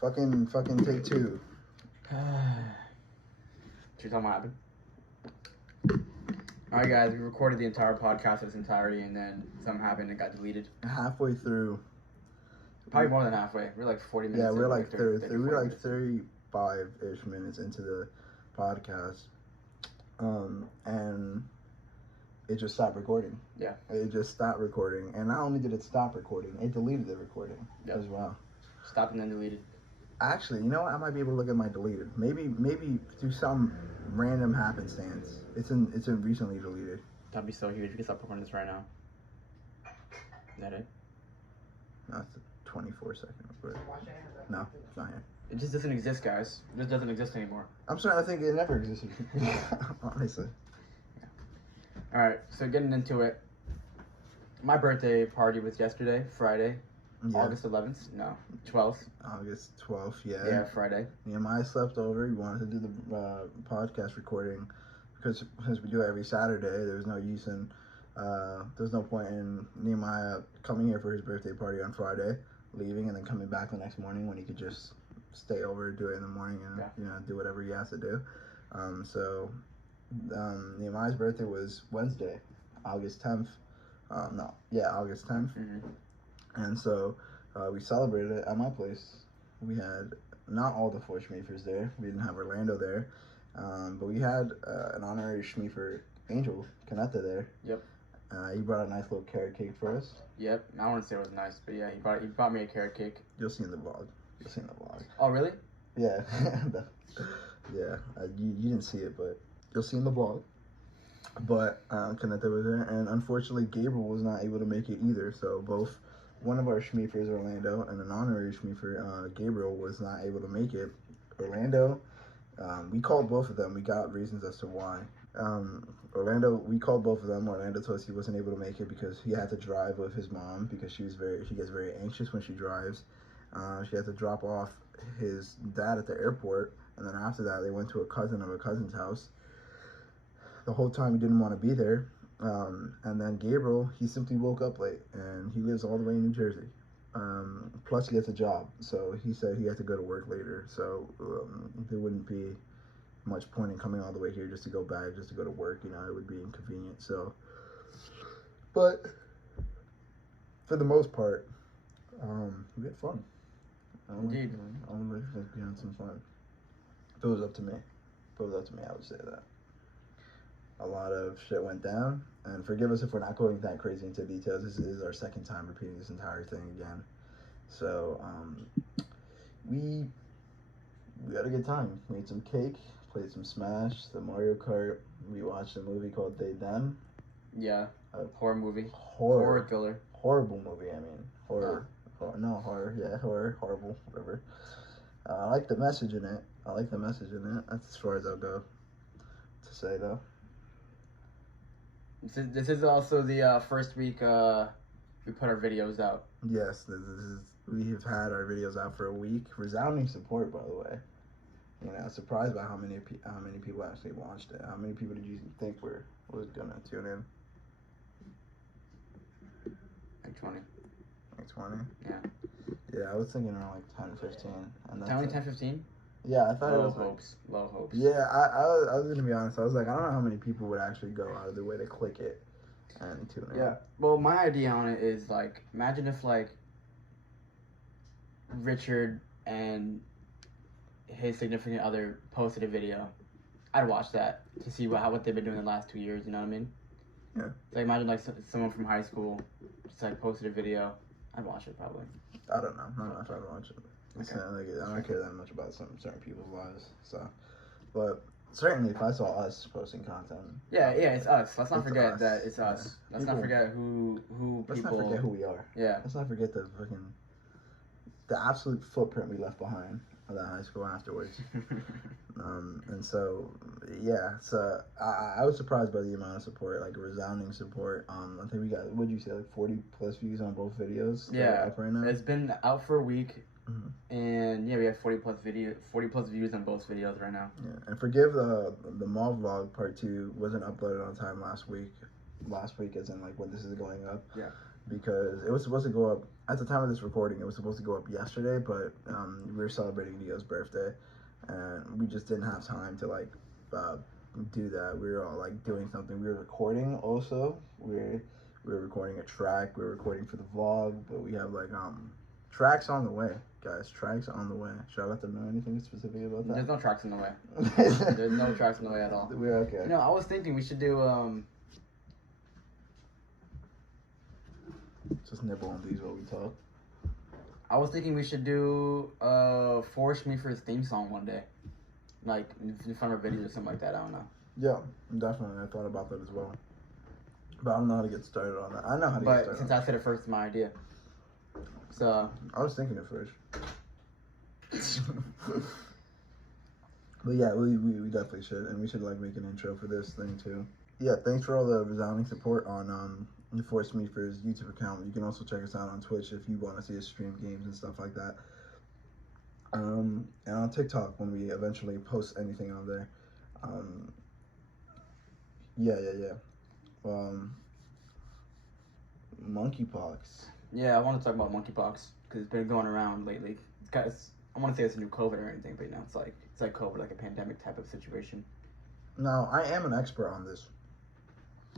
Fucking take two. Should we tell them what happened? Alright, guys, we recorded the entire podcast in its entirety, and then something happened and it got deleted. Halfway through. Probably more than halfway. We're like 40 minutes. Yeah, we're like 30 we're like 35-ish minutes into the podcast. And it just stopped recording. Yeah. It just stopped recording. And not only did it stop recording, it deleted the recording as well. Stopped and then deleted. Actually, you know what? I might be able to look at my deleted. Maybe through some random happenstance. It's in recently deleted. That'd be so huge. We can stop recording this right now. Is that it? No, it's a 24-second. No, it's not here. It just doesn't exist, guys. It just doesn't exist anymore. I'm starting to think it never existed. Honestly. Yeah. Alright, so getting into it. My birthday party was yesterday, Friday. Yeah. August 11th? No, 12th. August 12th, yeah. Yeah, Friday. Nehemiah slept over. He wanted to do the podcast recording because since we do it every Saturday, there's no use in, there's no point in Nehemiah coming here for his birthday party on Friday, leaving, and then coming back the next morning when he could just stay over, do it in the morning, and do whatever he has to do. So Nehemiah's birthday was Wednesday, August 10th. August 10th. Mm-hmm. And so we celebrated it at my place. We had not all the 4 Schmiefers there. We didn't have Orlando there. But we had an honorary Schmiefer, Angel Canetta, there. Yep. He brought a nice little carrot cake for us. Yep. I wouldn't say it was nice, but yeah, he brought me a carrot cake. You'll see in the vlog. Oh, really? Yeah. Yeah. You didn't see it, but you'll see in the vlog. But Canetta was there, and unfortunately Gabriel was not able to make it either. So one of our Schmiefers, Orlando, and an honorary Schmiefer, Gabriel, was not able to make it. Orlando, we called both of them. We got reasons as to why. We called both of them. Orlando told us he wasn't able to make it because he had to drive with his mom because she gets very anxious when she drives. She had to drop off his dad at the airport, and then after that they went to a cousin's house. The whole time he didn't want to be there. And then Gabriel, he simply woke up late, and he lives all the way in New Jersey. Plus he has a job, so he said he had to go to work later, so there wouldn't be much point in coming all the way here just to go back, just to go to work, it would be inconvenient. So, but for the most part, we had fun. Indeed. We had some fun. If it was up to me, I would say that. A lot of shit went down, and forgive us if we're not going that crazy into details. This is our second time repeating this entire thing again. So, we had a good time. We ate some cake, played some Smash, the Mario Kart. We watched a movie called They Them. Yeah, a horror movie. Horror thriller. Horrible movie, I mean. Horror. Horrible, whatever. I like the message in it. That's as far as I'll go to say, though. This is also the first week we put our videos out. Yes, we have had our videos out for a week. Resounding support, by the way. Surprised by how many people actually watched it. How many people did you think was gonna tune in? Like 20. Like 20? Yeah. Yeah, I was thinking around like 10 or 15. And only 10, 15? Yeah, I thought low hopes. Yeah, I was gonna be honest. I was like, I don't know how many people would actually go out of their way to click it and tune in. Yeah. Well, my idea on it is like, imagine if like Richard and his significant other posted a video. I'd watch that to see what they've been doing the last 2 years. You know what I mean? Yeah. Like imagine like someone from high school just like posted a video. I'd watch it probably. I don't know. I'm not trying to watch it. Okay. I don't care that much about certain people's lives. So, but certainly if I saw us posting content. Yeah, it's us. Let's not forget that it's us. Let's not forget who people. Let's not forget who we are. Yeah. Let's not forget the absolute footprint we left behind at that high school afterwards. And so, yeah, so I was surprised by the amount of support, like resounding support. I think we got, what'd you say, like 40 plus views on both videos? Yeah, up right now? It's been out for a week, and yeah, we have 40 plus views on both videos right now. Yeah, and forgive the mall vlog part 2 wasn't uploaded on time last week as in like when this is going up. Yeah. because it was supposed to go up at the time of this recording. It was supposed to go up yesterday, but we were celebrating Neo's birthday, and we just didn't have time to like do that. We were all like doing something. We were recording also. We were recording a track. We were recording for the vlog, but we have like tracks on the way, guys. Tracks on the way. Should I let them know anything specific about that? There's no tracks in the way. There's no tracks in the way at all. We're okay. You know, I was thinking we should do Just nibble on these while we talk. I was thinking we should do Force Me for his theme song one day, like in front of a video or something like that. I don't know. Yeah, definitely. I thought about that as well, but I don't know how to get started on that. I know how to get started. But since I said it first, it's my idea. So I was thinking it first. But yeah, we definitely should, and we should like make an intro for this thing too. Yeah, thanks for all the resounding support on Force Me for his YouTube account. You can also check us out on Twitch if you want to see us stream games and stuff like that. And on TikTok when we eventually post anything on there. Yeah. Monkeypox. yeah, I want to talk about monkeypox because it's been going around lately. Guys, I want to say it's a new COVID or anything, but you know, it's like COVID, like a pandemic type of situation. Now, I am an expert on this,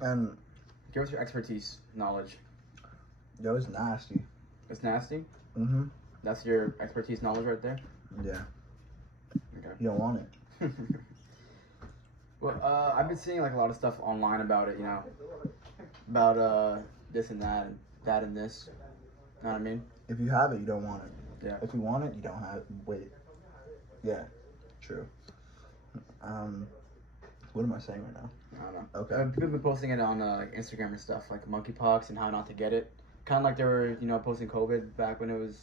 and Give us your expertise, knowledge. yo, it's nasty. It's nasty. Mm-hmm. That's your expertise, knowledge, right there. Yeah. Okay. You don't want it. Well, I've been seeing like a lot of stuff online about it. You know, about this and that and this. Know what I mean? If you have it, you don't want it. Yeah. If you want it, you don't have it. Wait. Yeah. True. What am I saying right now? I don't know. Okay. People have been posting it on like Instagram and stuff, like monkeypox and how not to get it. Kind of like they were, you know, posting COVID back when it was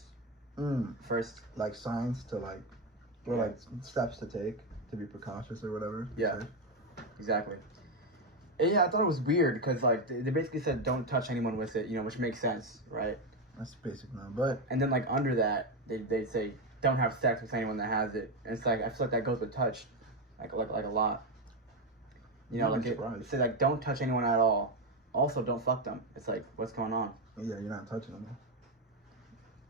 first. Like signs to like, or like steps to take to be precautious or whatever. Yeah. Exactly. And yeah, I thought it was weird because like they basically said don't touch anyone with it, you know, which makes sense, right? That's basic now, but And then like under that, they say don't have sex with anyone that has it. And it's like I feel like that goes with touch, like a lot. You know, like it says like don't touch anyone at all. Also, don't fuck them. It's like what's going on? Yeah, you're not touching them.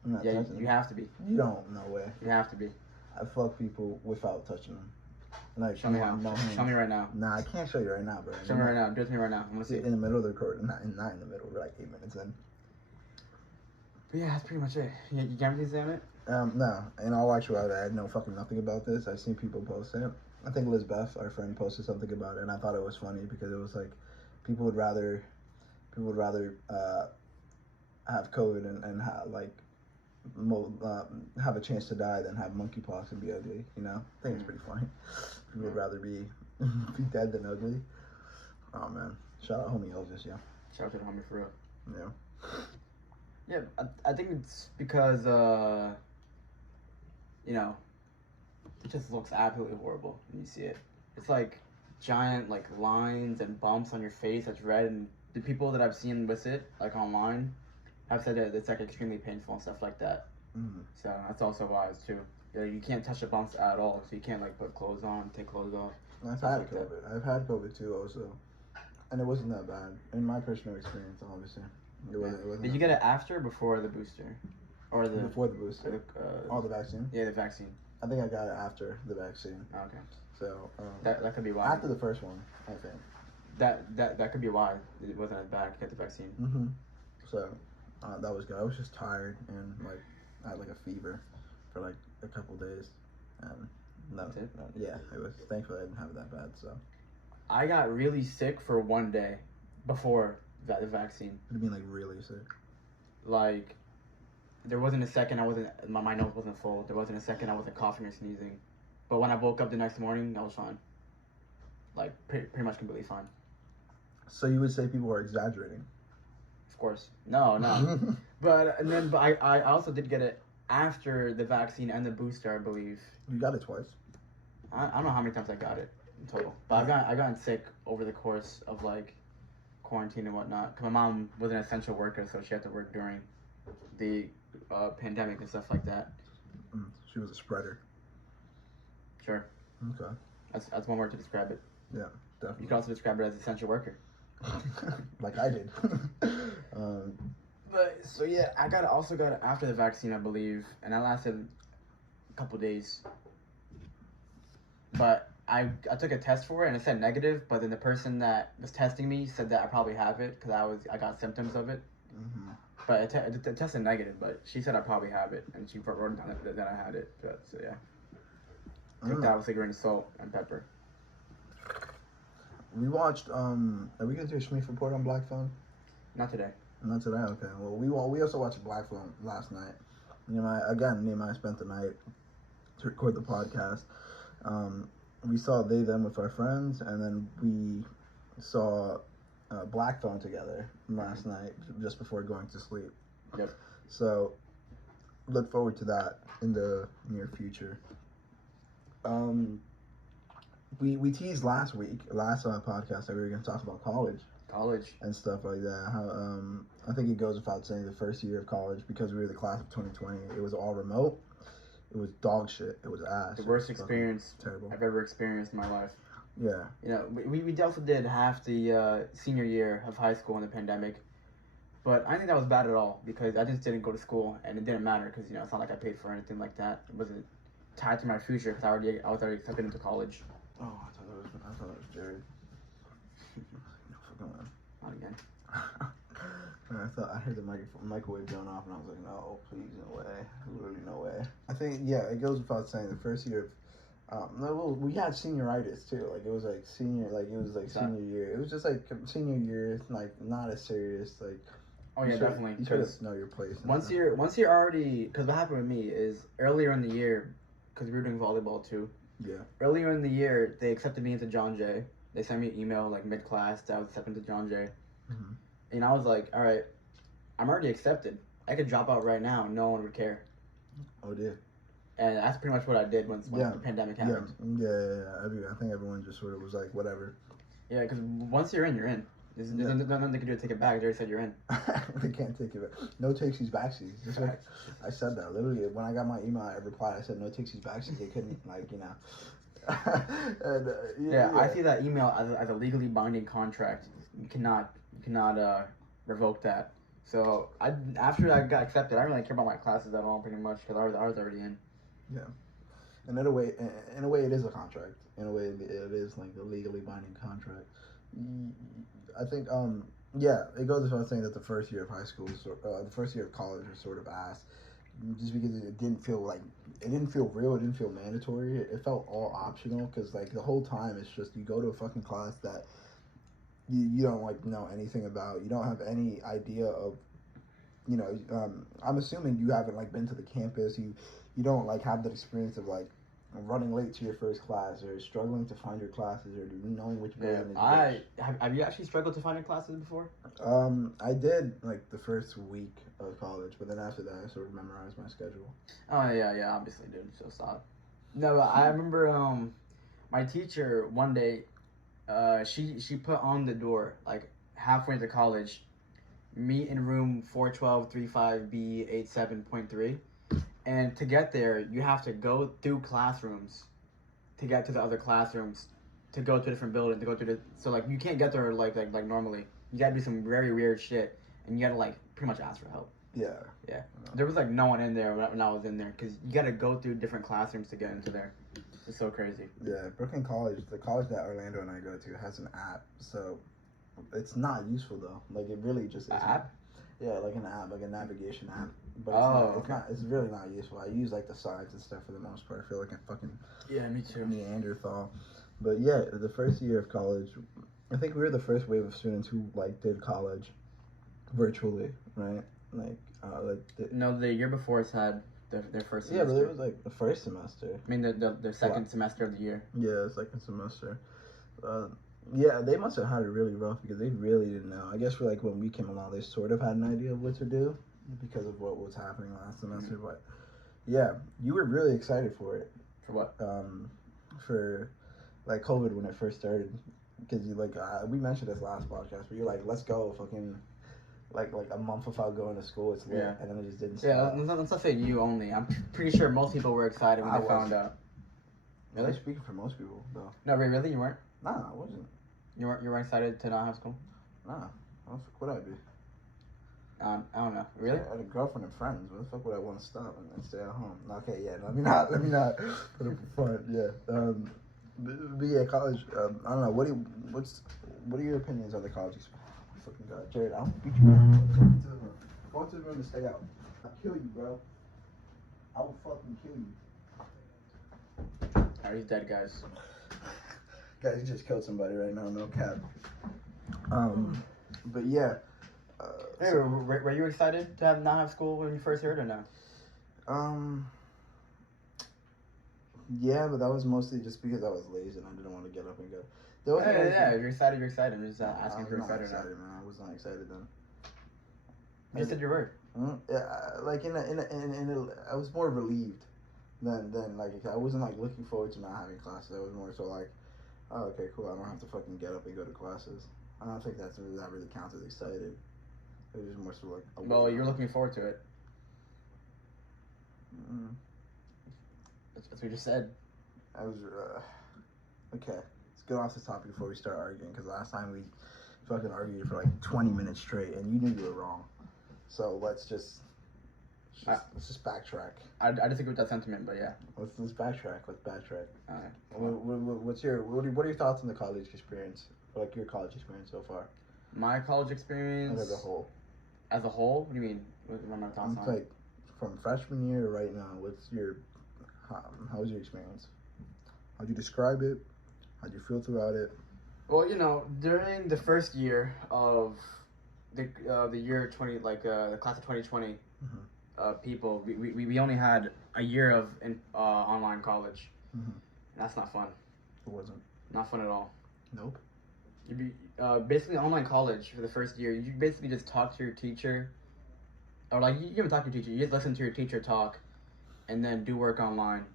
You're not Yeah, touching them. you have to be. You don't. No way. You have to be. I fuck people without touching them. Like, Show me how. no Show me right now. Nah, I can't show you right now, bro. Show me right now. Do it to me right now. I want to see it. In the middle of the record, not in the middle. We're like 8 minutes in. But yeah, that's pretty much it. You got anything to say on it? No. In all actuality, I know fucking nothing about this. I've seen people post it. I think Lizbeth, our friend, posted something about it, and I thought it was funny because it was like people would rather have COVID and have a chance to die than have monkeypox and be ugly. You know, I think it's pretty funny. People would rather be dead than ugly. Oh man, shout out homie Elvis, yeah. Shout out to the homie for real. Yeah. Yeah, I think it's because you know, it just looks absolutely horrible when you see it. It's like giant like lines and bumps on your face that's red, and the people that I've seen with it like online have said that it's like extremely painful and stuff like that. So that's also why it's too. You can't touch the bumps at all, so you can't like put clothes on, take clothes off. I've had COVID. I've had COVID too also, and it wasn't that bad in my personal experience. Obviously, it wasn't. Did you get it after or before the booster, or the before the booster? The vaccine. Yeah, the vaccine. I think I got it after the vaccine. Oh, okay. So that could be why. After the first one, I think. That could be why it wasn't as bad to get the vaccine. So that was good. I was just tired and like I had like a fever for like a couple days, and that's it. Yeah, it was. Thankfully, I didn't have it that bad. So I got really sick for one day before the vaccine. What do you mean, like really sick? Like, there wasn't a second my nose wasn't full. There wasn't a second I wasn't coughing or sneezing. But when I woke up the next morning, I was fine. Like, pretty much completely fine. So you would say people are exaggerating? Of course. No. But I also did get it after the vaccine and the booster, I believe. You got it twice. I don't know how many times I got it in total. But I gotten sick over the course of, like, quarantine and whatnot. Because my mom was an essential worker, so she had to work during the pandemic and stuff like that. She was a spreader. Sure. Okay. That's one word to describe it. Yeah, definitely. You can also describe it as essential worker. Like I did. But so yeah, also got it after the vaccine, I believe, and that lasted a couple days. But I took a test for it and it said negative, but then the person that was testing me said that I probably have it because I got symptoms of it. Mm-hmm. But it tested negative, but she said I probably have it, and she wrote down that I had it. But, so yeah, took that with a grain of salt and pepper. We watched. Are we gonna do a Schmieef report on Black Phone? Not today. Not today. Okay. Well, we also watched Black Phone last night. Me and I spent the night to record the podcast. We saw They Them with our friends, and then we saw Black Phone together last night just before going to sleep. Yep. So look forward to that in the near future. We teased last podcast that we were going to talk about college and stuff like that. How I think it goes without saying the first year of college, because we were the class of 2020, it was all remote. It was dog shit. It was ass. The worst experience terrible I've ever experienced in my life. Yeah. You know, we also did half the senior year of high school in the pandemic, but I think that was bad at all because I just didn't go to school and it didn't matter because, you know, it's not like I paid for anything like that. It wasn't tied to my future because I was already accepted into college. Oh, I thought it was Jared. No fucking way. Not again. I heard the microwave going off, and I was like, no, please, no way, literally no way. I think, yeah, it goes without saying, the first year of, we had senioritis too. Like it was like senior year. It was just like senior year, like not as serious. Like, oh yeah, definitely. You should know your place. Once you're already, because what happened with me is earlier in the year, because we were doing volleyball too. Yeah. Earlier in the year, they accepted me into John Jay. They sent me an email like mid-class that I was accepted into John Jay. Mm-hmm. And I was like, all right, I'm already accepted. I could drop out right now. No one would care. Oh, dear. And that's pretty much what I did once the pandemic happened. Yeah. I think everyone just sort of was like, whatever. Yeah, because once you're in, you're in. There's nothing they can do to take it back. They already said you're in. They can't take it back. No takesies, backsies. Just like, I said that. Literally, when I got my email, I replied, I said, no takesies, backsies. They couldn't, like, you know. And, I see that email as a legally binding contract. You cannot revoke that. So after I got accepted, I didn't really care about my classes at all, pretty much, because I was already in. Yeah, and in a way, it is a contract. In a way, it is like a legally binding contract. I think, it goes without saying that the first year of high school, the first year of college was sort of ass, just because it didn't feel real, it didn't feel mandatory. It felt all optional, because like the whole time it's just you go to a fucking class that you don't like know anything about. You don't have any idea of, you know, I'm assuming you haven't like been to the campus. You don't like have that experience of like running late to your first class or struggling to find your classes or knowing which building is which. Have you actually struggled to find your classes before? I did like the first week of college, but then after that I sort of memorized my schedule. Oh yeah, obviously, dude. So stop. No, but I remember my teacher one day, she put on the door like halfway into college, meet in room 412-35B 87.3. And to get there, you have to go through classrooms to get to the other classrooms, to go to a different building, to go to so like you can't get there like normally. You gotta do some very weird shit, and you gotta like pretty much ask for help. Yeah. There was like no one in there when I was in there, because you gotta go through different classrooms to get into there. It's so crazy. Yeah, Brooklyn College, the college that Orlando and I go to, has an app, so it's not useful though. Like it really just is. An app? Yeah, like an app, like a navigation app. But it's really not useful. I use like the signs and stuff for the most part. I feel like a fucking me too. Neanderthal. But yeah, the first year of college, I think we were the first wave of students who like did college virtually, right? No, the year before us had their first semester. Yeah, but it was like the first semester. I mean the second semester of the year. Yeah, the second semester. Yeah, they must have had it really rough because they really didn't know. I guess for like when we came along, they sort of had an idea of what to do because of what was happening last semester. Mm-hmm. But yeah, you were really excited for it. For what? For like COVID when it first started, because you like we mentioned this last podcast, but you're like, let's go, fucking like a month without going to school. It's lit, and then it just didn't. Yeah, let's not say you only. I'm pretty sure most people were excited when they found out. Really? Speaking for most people, though. No, really, you weren't. Nah, I wasn't. You weren't excited to not have school? Nah, what would I be? I don't know. Really? I had a girlfriend and friends. What the fuck would I want to stop and stay at home? Okay, yeah. Let me not put up a front. Yeah. But yeah, college. I don't know. What are your opinions on the college experience? Oh my fucking god, Jared! I'll beat you. Go into the room and stay out. I'll kill you, bro. I will fucking kill you. Alright, he's dead, guys. Guys, you just killed somebody right now. No cap. But yeah. Hey, were you excited to not have school when you first heard or no? Yeah, but that was mostly just because I was lazy and I didn't want to get up and go. Yeah, if you're excited, you're excited. I'm just asking if you're excited or not. Man. I was not excited then. You said you were. Yeah, like I was more relieved than like I wasn't like looking forward to not having classes. I was more so like, oh, okay, cool. I don't have to fucking get up and go to classes. I don't think that really counts as excited. It was more so like. Well, you're looking forward to it. Mm. That's what you just said. I was okay. Let's get off this topic before we start arguing, because last time we fucking argued for like 20 minutes straight, and you knew you were wrong. So let's just backtrack. I disagree with that sentiment, but yeah. Let's backtrack. Let's backtrack. Alright. What are your thoughts on the college experience? Like your college experience so far? My college experience. As a whole. As a whole? What do you mean? What are my thoughts on? Like from freshman year to right now. How was your experience? How'd you describe it? How'd you feel throughout it? Well, during the first year of the year 20, the class of 2020, people, we only had a year of online college. Mm-hmm. That's not fun. It wasn't. Not fun at all. Nope. You'd be basically online college for the first year. You basically just talk to your teacher, or like you even talk to your teacher. You just listen to your teacher talk, and then do work online.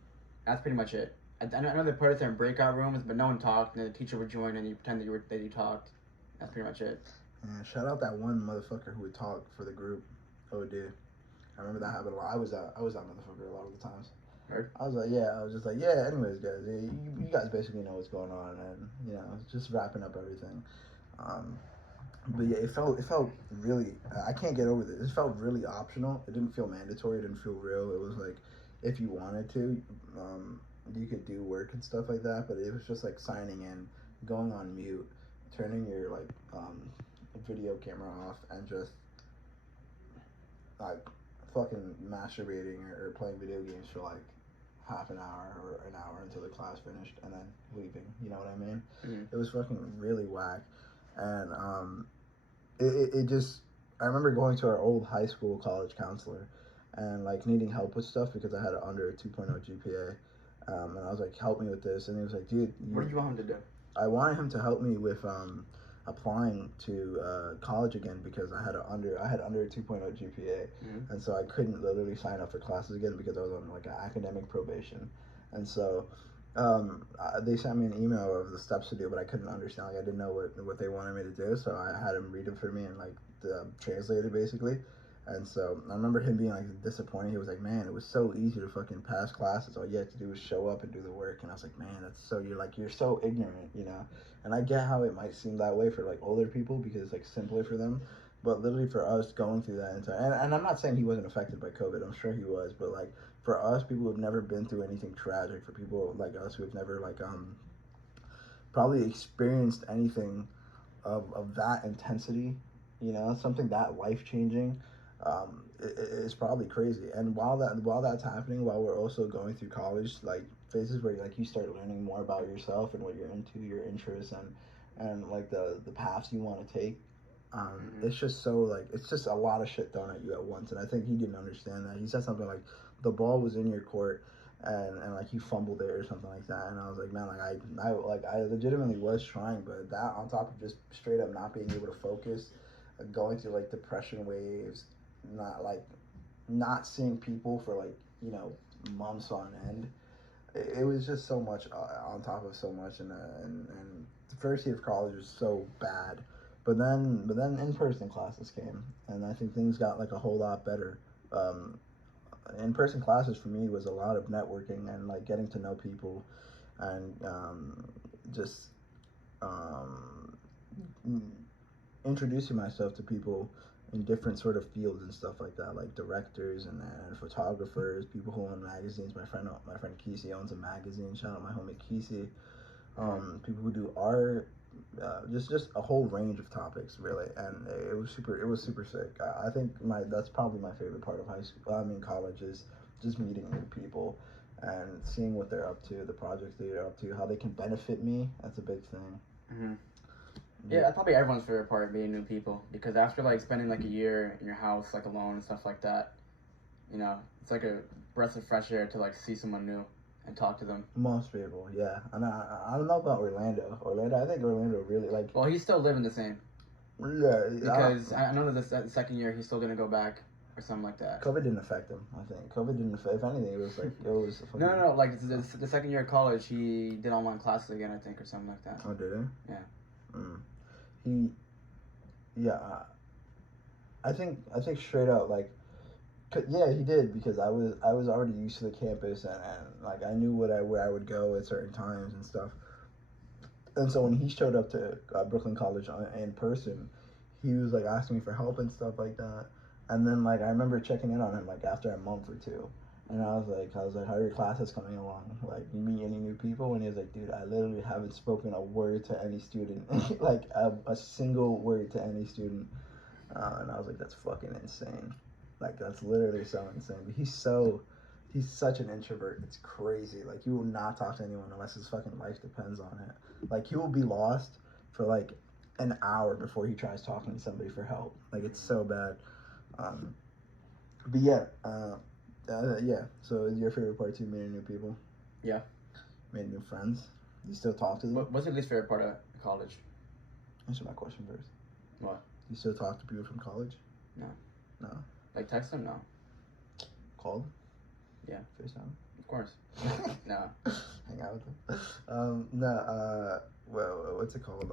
That's pretty much it. I know they put us in breakout rooms, but no one talked. And then the teacher would join, and you pretend that you talked. That's pretty much it. Yeah, shout out that one motherfucker who would talk for the group. Oh, dude. I remember that happened a lot. I was that motherfucker a lot of the times. Right. I was just like, yeah, anyways, guys, you guys basically know what's going on, and, just wrapping up everything. But yeah, it felt really, I can't get over this. It felt really optional. It didn't feel mandatory. It didn't feel real. It was like, if you wanted to, you could do work and stuff like that, but it was just like signing in, going on mute, turning your like video camera off, and just like fucking masturbating or playing video games for like half an hour or an hour until the class finished, and then leaving. You know what I mean? Mm-hmm. It was fucking really whack, and it just. I remember going to our old high school college counselor, and like needing help with stuff because I had under a 2.0 GPA, and I was like, help me with this, and he was like, dude, what did you want him to do? I wanted him to help me with applying to college again because I had under a 2.0 GPA, mm-hmm. and so I couldn't literally sign up for classes again because I was on like an academic probation, and so they sent me an email of the steps to do, but I couldn't understand. Like I didn't know what they wanted me to do, so I had him read it for me and like translate it basically. And so I remember him being like disappointed. He was like, man, it was so easy to fucking pass classes. All you had to do was show up and do the work. And I was like, man, you're so ignorant, And I get how it might seem that way for like older people because it's like simpler for them. But literally for us going through that entire, and I'm not saying he wasn't affected by COVID. I'm sure he was. But like for us, people who've never been through anything tragic, for people like us who have never like probably experienced anything of that intensity, something that life-changing, it's probably crazy. And while that's happening, while we're also going through college like phases where like you start learning more about yourself and what you're into, your interests, and like the paths you want to take, it's just so like it's just a lot of shit thrown at you at once. And I think he didn't understand that. He said something like the ball was in your court and like you fumbled it or something like that, and I was like, man, like I legitimately was trying, but that on top of just straight up not being able to focus, going through like depression waves, not seeing people for like months on end. It was just so much on top of so much, and the first year of college was so bad. But then in-person classes came, and I think things got like a whole lot better. In-person classes for me was a lot of networking and like getting to know people, and introducing myself to people in different sort of fields and stuff like that, like directors and photographers, people who own magazines. My friend Kesey owns a magazine. Shout out my homie Kesey. People who do art, just a whole range of topics really, and it was super sick. I think that's probably my favorite part of high school. I mean college is just meeting new people and seeing what they're up to, the projects they're up to, how they can benefit me. That's a big thing. Mm-hmm. Yeah, that's probably everyone's favorite part, meeting new people. Because after like spending like a year in your house, like alone and stuff like that, you know, it's like a breath of fresh air to like see someone new and talk to them. Most people, yeah. And I don't know about Orlando. I think Orlando really like. Well, he's still living the same. Yeah, because I know that the second year he's still gonna go back or something like that. COVID didn't affect him. I think COVID didn't affect. If anything, it was like it was. No. Like the second year of college, he did online classes again, I think, or something like that. Oh, did he? Yeah. Yeah. I think straight up like. Yeah, he did because I was already used to the campus and like I knew where I would go at certain times and stuff. And so when he showed up to Brooklyn College in person, he was like asking me for help and stuff like that. And then like I remember checking in on him like after a month or two, and I was like, how are your classes coming along? Like, you meet any new people? And he was like, dude, I literally haven't spoken a word to any student, like a single word to any student. And I was like, that's fucking insane. Like that's literally so insane. But he's such an introvert. It's crazy. Like he will not talk to anyone unless his fucking life depends on it. Like he will be lost for like an hour before he tries talking to somebody for help. Like it's so bad. But yeah, yeah. So is your favorite part too, meeting new people? Yeah. Made new friends. You still talk to them? What's your least favorite part of college? Answer my question first. What? You still talk to people from college? No. No. Like text them? No. Called? Yeah. FaceTime? Of course. No. Hang out with them? No. Well, what's it called?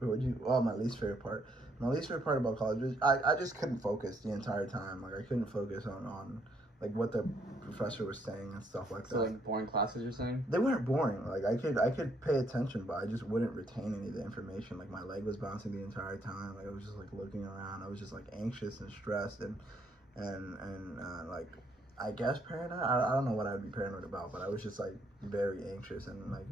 My least favorite part. My least favorite part about college was I just couldn't focus the entire time. Like I couldn't focus on like what the professor was saying and stuff like that. So like boring classes, you're saying? They weren't boring. Like I could pay attention, but I just wouldn't retain any of the information. Like my leg was bouncing the entire time. Like I was just like looking around. I was just like anxious and stressed and like I guess paranoid. I don't know what I would be paranoid about, but I was just like very anxious and like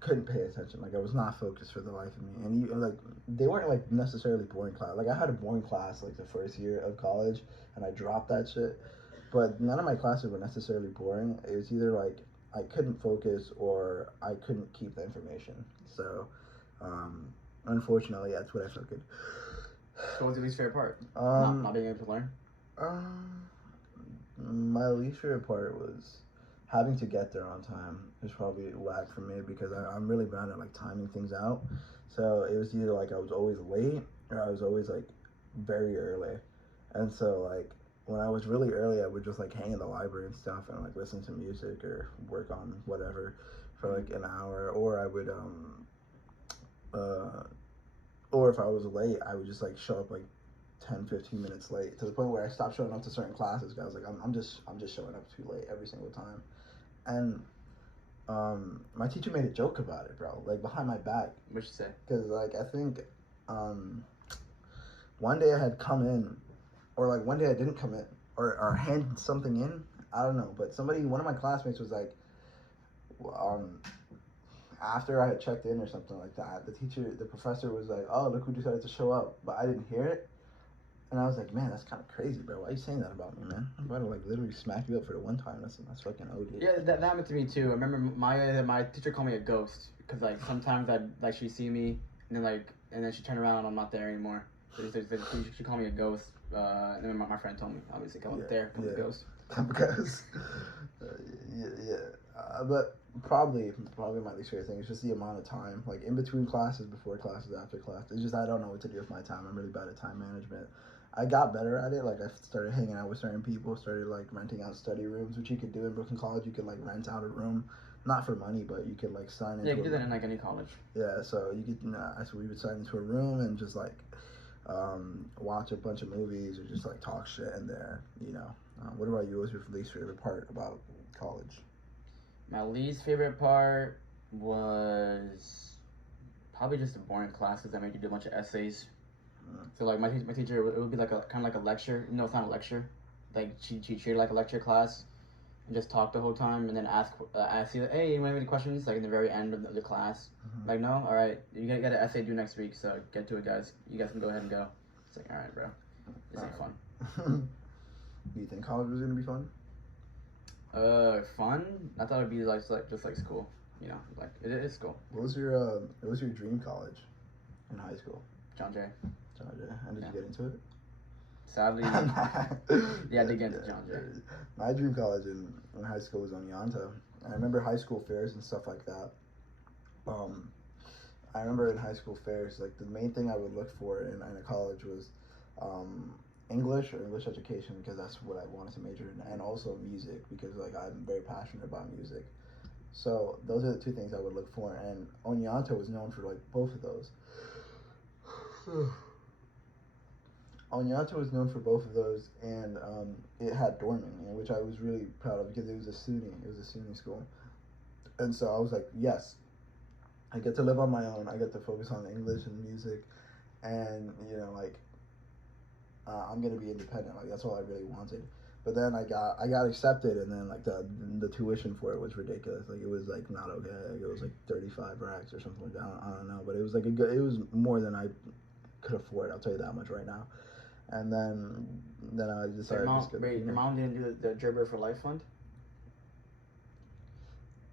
couldn't pay attention. Like I was not focused for the life of me. And even like they weren't like necessarily boring class. Like I had a boring class like the first year of college, and I dropped that shit. But none of my classes were necessarily boring. It was either like I couldn't focus or I couldn't keep the information. So, unfortunately, that's what I took it. So what's your least favorite part? Not being able to learn? My least favorite part was having to get there on time. It was probably whack for me because I'm really bad at like timing things out. So it was either like I was always late or I was always like very early. And so like when I was really early, I would just like hang in the library and stuff and like listen to music or work on whatever for like an hour. Or I would or if I was late, I would just like show up like 10-15 minutes late, to the point where I stopped showing up to certain classes because I was like, I'm just showing up too late every single time. And my teacher made a joke about it, bro, like behind my back. What'd she say? Because like I think one day I had come in, or like one day I didn't come in, or handed something in. I don't know, but one of my classmates was like, after I had checked in or something like that, the professor was like, oh, look who decided to show up, but I didn't hear it. And I was like, man, that's kind of crazy, bro. Why are you saying that about me, man? I'm about to like literally smack you up for the one time. That's fucking OD. Yeah, that happened to me too. I remember my teacher called me a ghost because like sometimes she'd see me and then she'd turn around and I'm not there anymore. So she called me a ghost. And then my friend told me, obviously, come up there, come a ghost. Because but probably my least favorite thing is just the amount of time, like in between classes, before classes, after class. It's just I don't know what to do with my time. I'm really bad at time management. I got better at it. Like I started hanging out with certain people, started like renting out study rooms, which you could do in Brooklyn College. You could like rent out a room, not for money, but you could like sign into. Yeah, you could do that in like any college. Yeah, so you could. So we would sign into a room and just like watch a bunch of movies or just like talk shit in there. You know. What about you? What's your least favorite part about college? My least favorite part was probably just the boring classes that made you do a bunch of essays. So like my teacher, it would be like a kind of like a lecture. No, it's not a lecture. Like she treated it like a lecture class, and just talk the whole time, and then ask you, hey, you have any questions? Like in the very end of the class. Like, no, all right, you got an essay due next week, so get to it, guys. You guys can go ahead and go. It's like, all right, bro, this ain't fun. Do you think college was gonna be fun? Fun? I thought it'd be like just like school. You know, like it is school. What was your dream college in high school? John Jay. John Jay. And did you get into it? Sadly, yeah, I did get into John Jay. My dream college in high school was Oneonta. I remember high school fairs and stuff like that. I remember in high school fairs, like the main thing I would look for in a college was English or English education, because that's what I wanted to major in, and also music, because like I'm very passionate about music. So those are the two things I would look for, and Oneonta was known for like both of those. Oneonta was known for both of those, and it had dorming, which I was really proud of, because it was a SUNY school, and so I was like, yes, I get to live on my own. I get to focus on English and music, and you know, like I'm gonna be independent. Like that's all I really wanted. But then I got accepted, and then like the tuition for it was ridiculous. Like it was like not okay. Like, it was like 35 racks or something like that. I don't know, but it was like it was more than I could afford. I'll tell you that much right now. And then I decided. Your mom didn't do the Gerber for Life fund?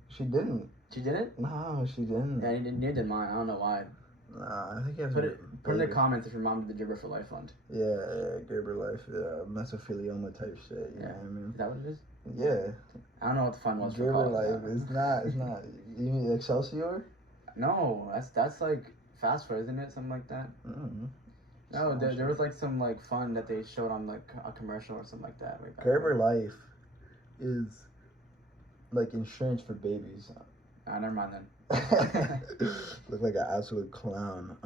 She didn't. She didn't? No, she didn't. Yeah, neither did mine. I don't know why. I think you have put in the comments if your mom did the Gerber for Life fund. Yeah, Gerber Life, mesothelioma type shit. You know what I mean? Is that what it is? Yeah. I don't know what the fund was. Gerber Life. It's not. You mean Excelsior? No, that's like fast food, isn't it? Something like that. Mm-hmm. No, there was like some like fund that they showed on like a commercial or something like that. Gerber Life is like insurance for babies. Never mind then. Look like an absolute clown.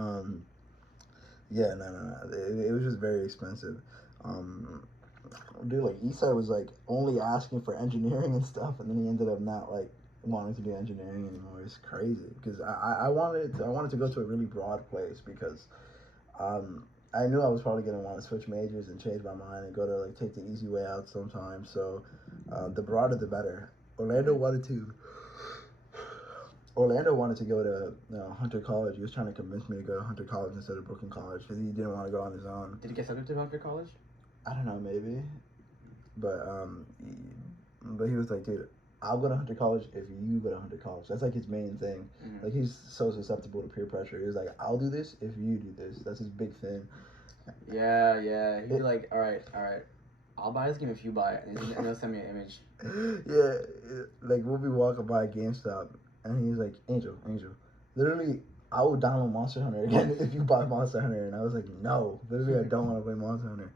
Yeah, no. It was just very expensive. Dude, like Eastside was like only asking for engineering and stuff, and then he ended up not like wanting to do engineering anymore. It's crazy, because I wanted to go to a really broad place, because I knew I was probably gonna want to switch majors and change my mind and go to like take the easy way out sometimes. So the broader the better. Orlando wanted to go to Hunter College. He was trying to convince me to go to Hunter College instead of Brooklyn College, because he didn't want to go on his own. Did he get accepted to Hunter College? I don't know, maybe. But he was like, dude, I'll go to Hunter College if you go to Hunter College. That's like his main thing. Mm-hmm. Like he's so susceptible to peer pressure. He was like, I'll do this if you do this. That's his big thing. Yeah. He'd be like, all right. I'll buy this game if you buy it, and he'll send me an image. Yeah, like we'll be walking by GameStop, and he's like, Angel, literally, I will download Monster Hunter again if you buy Monster Hunter. And I was like, no, literally, I don't want to play Monster Hunter.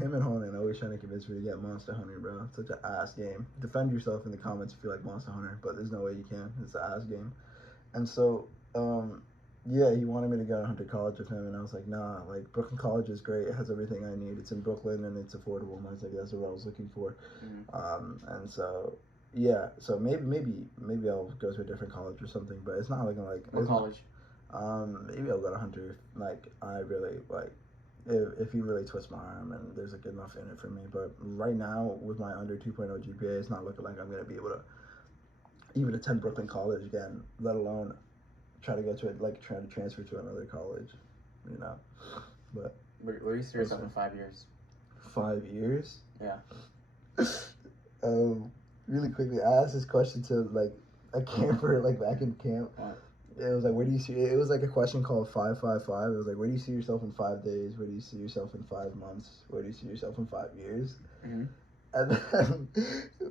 Him and Honan always trying to convince me to get Monster Hunter, bro. It's such an ass game. Defend yourself in the comments if you like Monster Hunter, but there's no way you can. It's an ass game. And so, yeah, he wanted me to go to Hunter College with him, and I was like, nah, like, Brooklyn College is great. It has everything I need. It's in Brooklyn, and it's affordable. And I was like, that's what I was looking for. Mm-hmm. And so, yeah, so maybe I'll go to a different college or something, but it's not looking like... What college? Maybe I'll go to Hunter. Like, I really, like, if you really twist my arm and there's, like, enough in it for me. But right now, with my under 2.0 GPA, it's not looking like I'm going to be able to even attend Brooklyn College again, let alone try to go to it, like try to transfer to another college, you know. But where do you see yourself in 5 years? 5 years? Yeah. Really quickly, I asked this question to like a camper, like back in camp. What? It was like, where do you see? It was like a question called 555. It was like, where do you see yourself in 5 days? Where do you see yourself in 5 months? Where do you see yourself in 5 years? Mm-hmm. And then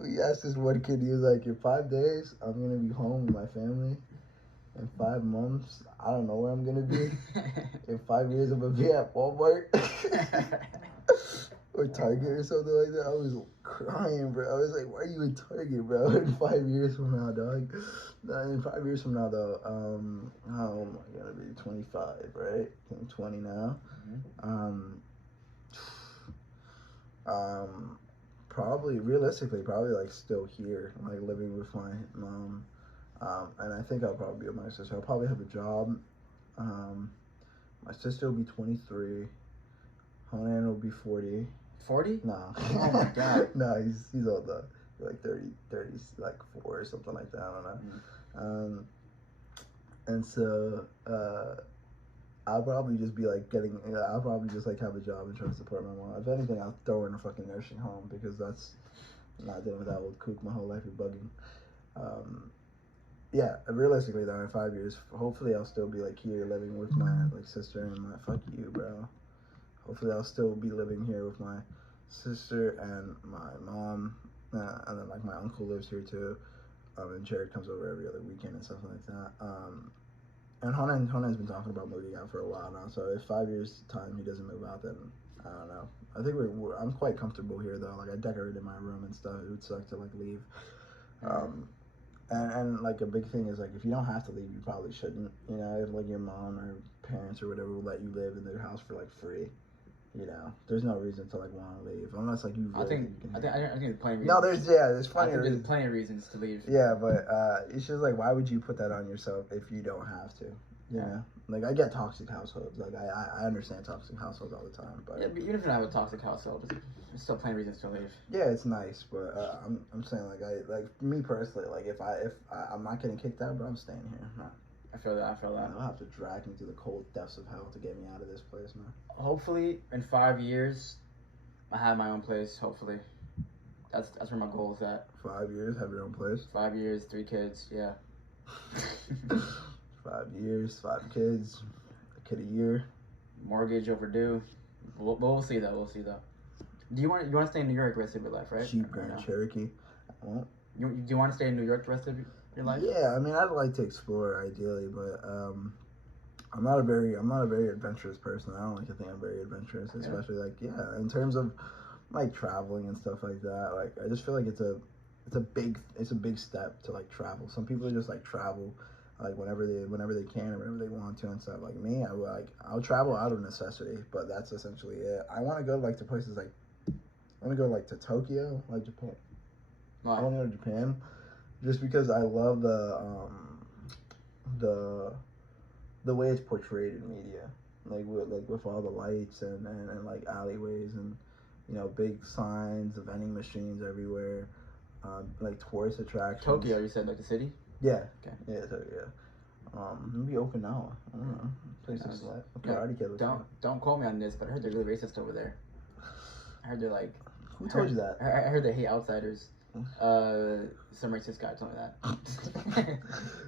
we asked this one kid. He was like, in 5 days, I'm gonna be home with my family. In 5 months, I don't know where I'm gonna be. In 5 years, I'm gonna be at Walmart or Target or something like that. I was crying, bro. I was like, why are you in Target, bro? In 5 years from now, dog. In 5 years from now, though, how am I gonna be? 25, right? I'm 20 now. Mm-hmm. Probably, realistically, like still here, like living with my mom. And I think I'll probably be with my sister. I'll probably have a job. My sister will be 23. Honan will be 40. 40? No. Oh my god. No, he's old though. Like 30, like 4 or something like that. I don't know. And so I'll probably just be like I'll probably just like have a job and try to support my mom. If anything, I'll throw her in a fucking nursing home because that's I'm not dealing with that old kook my whole life. You're bugging. Yeah, realistically though, in 5 years, hopefully I'll still be like here living with my like sister and my fuck you, bro. Hopefully I'll still be living here with my sister and my mom, and then like my uncle lives here too. And Jared comes over every other weekend and stuff like that. And Honan's been talking about moving out for a while now. So if 5 years time he doesn't move out, then I don't know. I think I'm quite comfortable here though. Like I decorated my room and stuff. It would suck to like leave. And like a big thing is like if you don't have to leave, you probably shouldn't. You know, if like your mom or parents or whatever will let you live in their house for like free. You know, there's no reason to like want to leave unless like you. Really I think there's plenty of reasons. No, there's plenty of reasons. There's plenty of reasons to leave. Yeah, but it's just like why would you put that on yourself if you don't have to? You know, like I get toxic households. Like I understand toxic households all the time, but yeah, but even if you don't have a toxic household, there's still plenty of reasons to leave. Yeah, it's nice, but I'm saying like me personally, like if I'm not getting kicked out, but I'm staying here. Nah. I feel that. They'll have to drag me to the cold depths of hell to get me out of this place, man. Hopefully, in 5 years, I have my own place. Hopefully, that's where my goal is at. 5 years, have your own place. 5 years, 3 kids. Yeah. 5 years, 5 kids, a kid a year. Mortgage overdue. We'll see though. Do you want to stay in New York the rest of your life, right? Cheap Grand Cherokee. I won't. Do you want to stay in New York the rest of your life? Yeah, I mean, I'd like to explore ideally, but I'm not a very adventurous person. I don't like to think I'm very adventurous, especially like in terms of like traveling and stuff like that. Like I just feel like it's a big step to like travel. Some people just like travel like whenever they can or whenever they want to and stuff. Like me, I'll travel out of necessity, but that's essentially it. I want to go like to places like I want to go like to Tokyo, like Japan. Wow. I want to go to Japan just because I love the way it's portrayed in media, like with all the lights and like alleyways and big signs, the vending machines everywhere, like tourist attractions. Tokyo, you said like the city? Yeah. Okay. Yeah, Tokyo. Maybe Okinawa. I don't know. Places like Karate Kid. Don't quote me on this, but I heard they're really racist over there. I heard they're like. Who told you that? I heard they hate outsiders. Some racist guy told me that.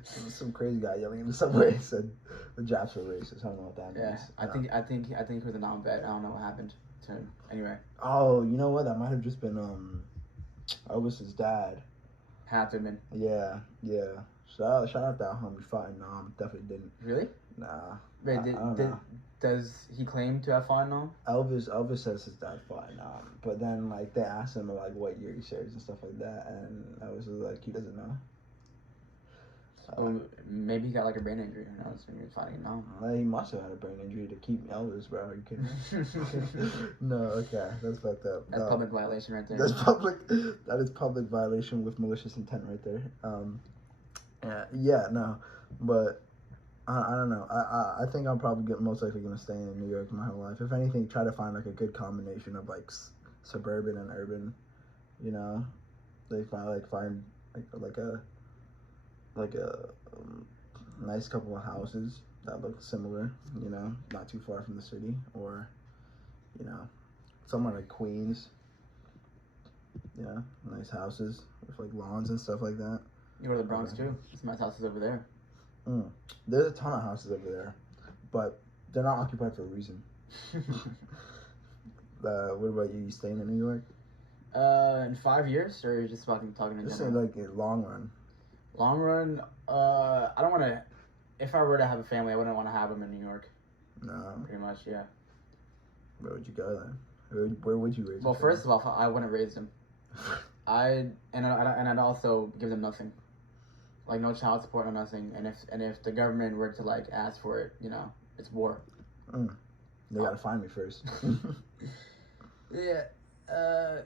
Some crazy guy yelling in the subway said the Japs were racist. I don't know what that means. Yeah, I think he was a non-vet. I don't know what happened to him. Anyway. Oh, you know what? That might have just been Elvis's dad. Had to have been. Yeah. Shout out that homie fighting. Definitely didn't. Really? Nah. Wait, does he claim to have fought Nam? Elvis says his dad fought Nam, but then like they asked him like what year he serves and stuff like that, and Elvis was like he doesn't know. Well, maybe he got like a brain injury. Who knows? When he was fighting Nam. He must have had a brain injury to keep Elvis, bro. Are you kidding me? No, okay, that's fucked up. That's public violation right there. That is public violation with malicious intent right there. No, but. I don't know. I think I'm probably most likely gonna stay in New York my whole life. If anything, try to find like a good combination of like suburban and urban. You know, they find a nice couple of houses that look similar. You know, not too far from the city, or somewhere like Queens. You know, nice houses with like lawns and stuff like that. You go to the Bronx too. Some nice houses over there. There's a ton of houses over there, but they're not occupied for a reason. What about you? You staying in New York? In 5 years, or you're just talking in general? Just in like a long run. Long run, I don't want to. If I were to have a family, I wouldn't want to have them in New York. No. Pretty much, yeah. Where would you go then? Where would you raise them? Well, first of all, I wouldn't raise them. I'd also give them nothing. Like no child support, no nothing, and if the government were to like ask for it, it's war. They gotta find me first. Yeah.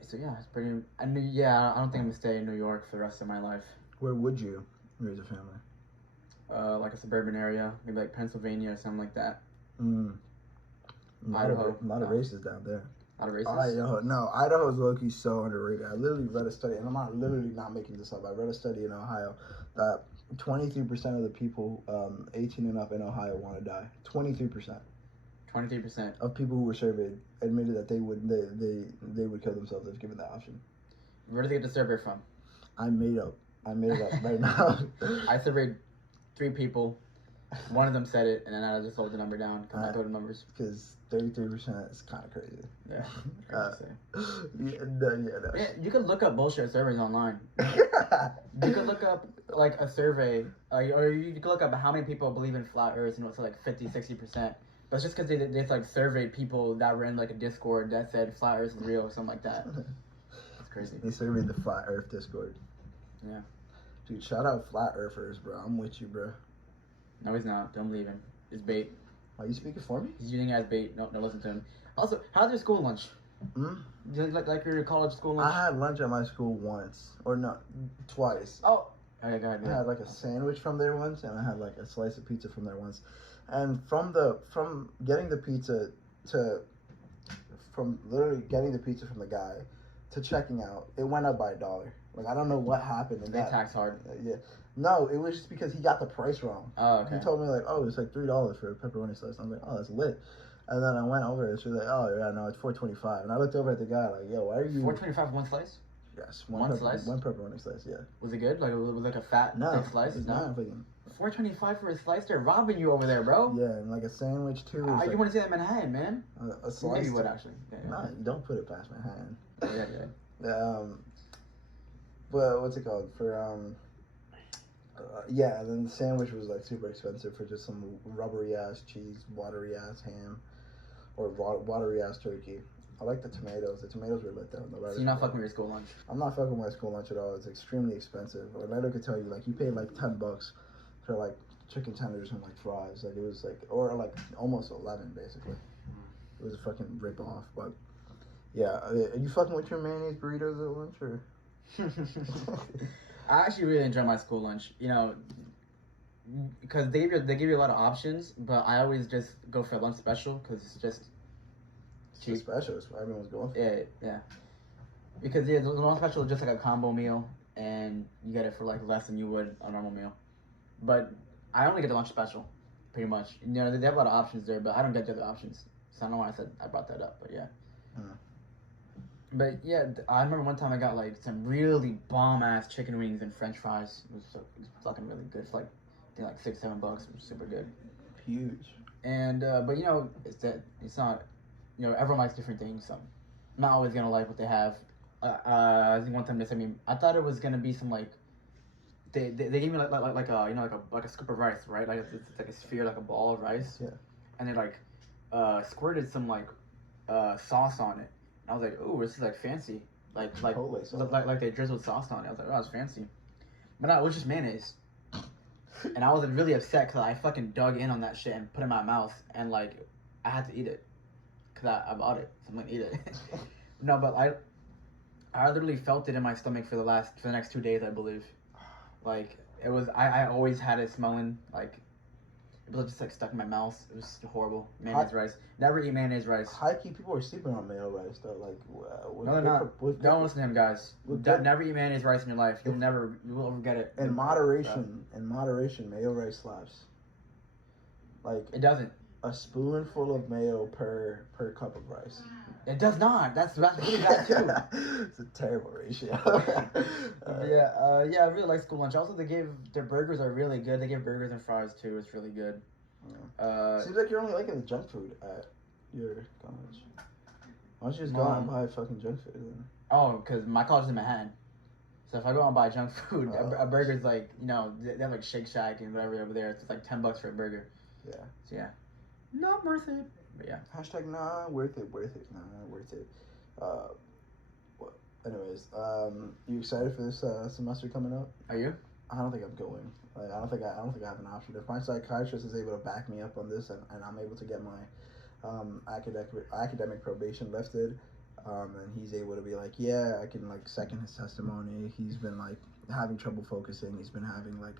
So yeah, it's pretty. I don't think I'm gonna stay in New York for the rest of my life. Where would you raise a family? Like a suburban area, maybe like Pennsylvania or something like that. A lot of races down there. A lot of races? Idaho's low-key so underrated. I literally read a study, and I'm not making this up. I read a study in Ohio that 23% of the people 18 and up in Ohio want to die. 23%. 23% of people who were surveyed admitted that they would kill themselves if given that option. Where did they get the survey from? I made it up right now. I surveyed 3 people. One of them said it, and then I just wrote the number down because I told the numbers. Because 33% is kind of crazy. Yeah. Yeah, you can look up bullshit surveys online. You could look up like a survey, or you could look up how many people believe in flat Earth, and it's like 50-60%. But it's just because they like surveyed people that were in like a Discord that said flat Earth is real or something like that. It's crazy. They surveyed the flat Earth Discord. Yeah. Dude, shout out flat Earthers, bro. I'm with you, bro. No, he's not. Don't believe him. It's bait. Are you speaking for me? He's using it as bait. No, listen to him. Also, how's your school lunch? Do you like your college school lunch? I had lunch at my school once, or no, twice. Oh, okay, go ahead. I had like a sandwich from there once, and I had like a slice of pizza from there once. And from getting the pizza from literally getting the pizza from the guy to checking out, it went up by $1. Like I don't know what happened. They tax hard. Yeah. No, it was just because he got the price wrong. Oh, okay. He told me like, oh, it's like $3 for a pepperoni slice. I was like, oh, that's lit. And then I went over it. She was like, oh yeah, no, it's $4.25. And I looked over at the guy like, yo, why are you $4.25 one slice? Yes, one slice. One pepperoni slice. Yeah. Was it good? Like it was like a fat thick slice? It's not vegan. $4.25 for a slice? They're robbing you over there, bro. Yeah, and like a sandwich too. You want to see that Manhattan, man? A slice. Maybe you would actually. Yeah. Nah, you don't put it past Manhattan. Yeah. But what's it called yeah, and then the sandwich was like super expensive for just some rubbery ass cheese, watery ass ham, or watery ass turkey. I like the tomatoes. The tomatoes were lit though. So you're not fucking with your school lunch? I'm not fucking with my school lunch at all. It's extremely expensive. Orlando could tell you, like, you paid like $10 for like chicken tenders and like fries. Like it was like, or like almost 11 basically. It was a fucking rip off. But yeah, are you fucking with your mayonnaise burritos at lunch or? I actually really enjoy my school lunch, you know, because they give you a lot of options, but I always just go for a lunch special because it's just cheap. It's special. It's what everyone's going for. Yeah. Because the lunch special is just like a combo meal, and you get it for like less than you would a normal meal. But I only get the lunch special, pretty much. You know, they have a lot of options there, but I don't get the other options. So I don't know why I brought that up, but yeah. But yeah, I remember one time I got like some really bomb ass chicken wings and French fries. It was fucking really good. It's like $6-7. It was super good. Huge. And but you know, it's not, you know, everyone likes different things. So I'm not always gonna like what they have. I think one time they sent me. I thought it was gonna be some like they gave me like a, you know, like a scoop of rice, right? Like it's like a sphere, like a ball of rice. Yeah. And they like squirted some like sauce on it. I was like, ooh, this is like fancy. Like they drizzled sauce on it. I was like, oh, it's fancy. But no, it was just mayonnaise. And I was really upset because I fucking dug in on that shit and put it in my mouth. And like, I had to eat it. Because I bought it. So I'm going to eat it. No, but I literally felt it in my stomach for the next 2 days, I believe. Like, it was, I always had it smelling like, it was just like stuck in my mouth. It was horrible. Mayonnaise rice. Never eat mayonnaise rice. High key, people are sleeping on mayo rice though. Like, no, they're not. Don't listen to him, guys. Never eat mayonnaise rice in your life. You will ever get it. In moderation, mayo rice slaps. Like it doesn't. A spoonful of mayo per cup of rice. It does not. That's really bad too. It's a terrible ratio. I really like school lunch. Also, their burgers are really good. They give burgers and fries too. It's really good. Seems like you're only liking the junk food at your college. Why don't you just go out and buy fucking junk food then? Oh, because my college is in Manhattan. So if I go out and buy junk food, a burger's like, you know, they have like Shake Shack and whatever over there. It's like $10 for a burger. Yeah. So yeah. Not worth it. But yeah. Hashtag nah, worth it. Nah, worth it. Anyways, you excited for this semester coming up? Are you? I don't think I'm going. Like, I don't think I have an option. If my psychiatrist is able to back me up on this, and I'm able to get my academic probation lifted, and he's able to be like, yeah, I can like second his testimony. He's been like having trouble focusing. He's been having like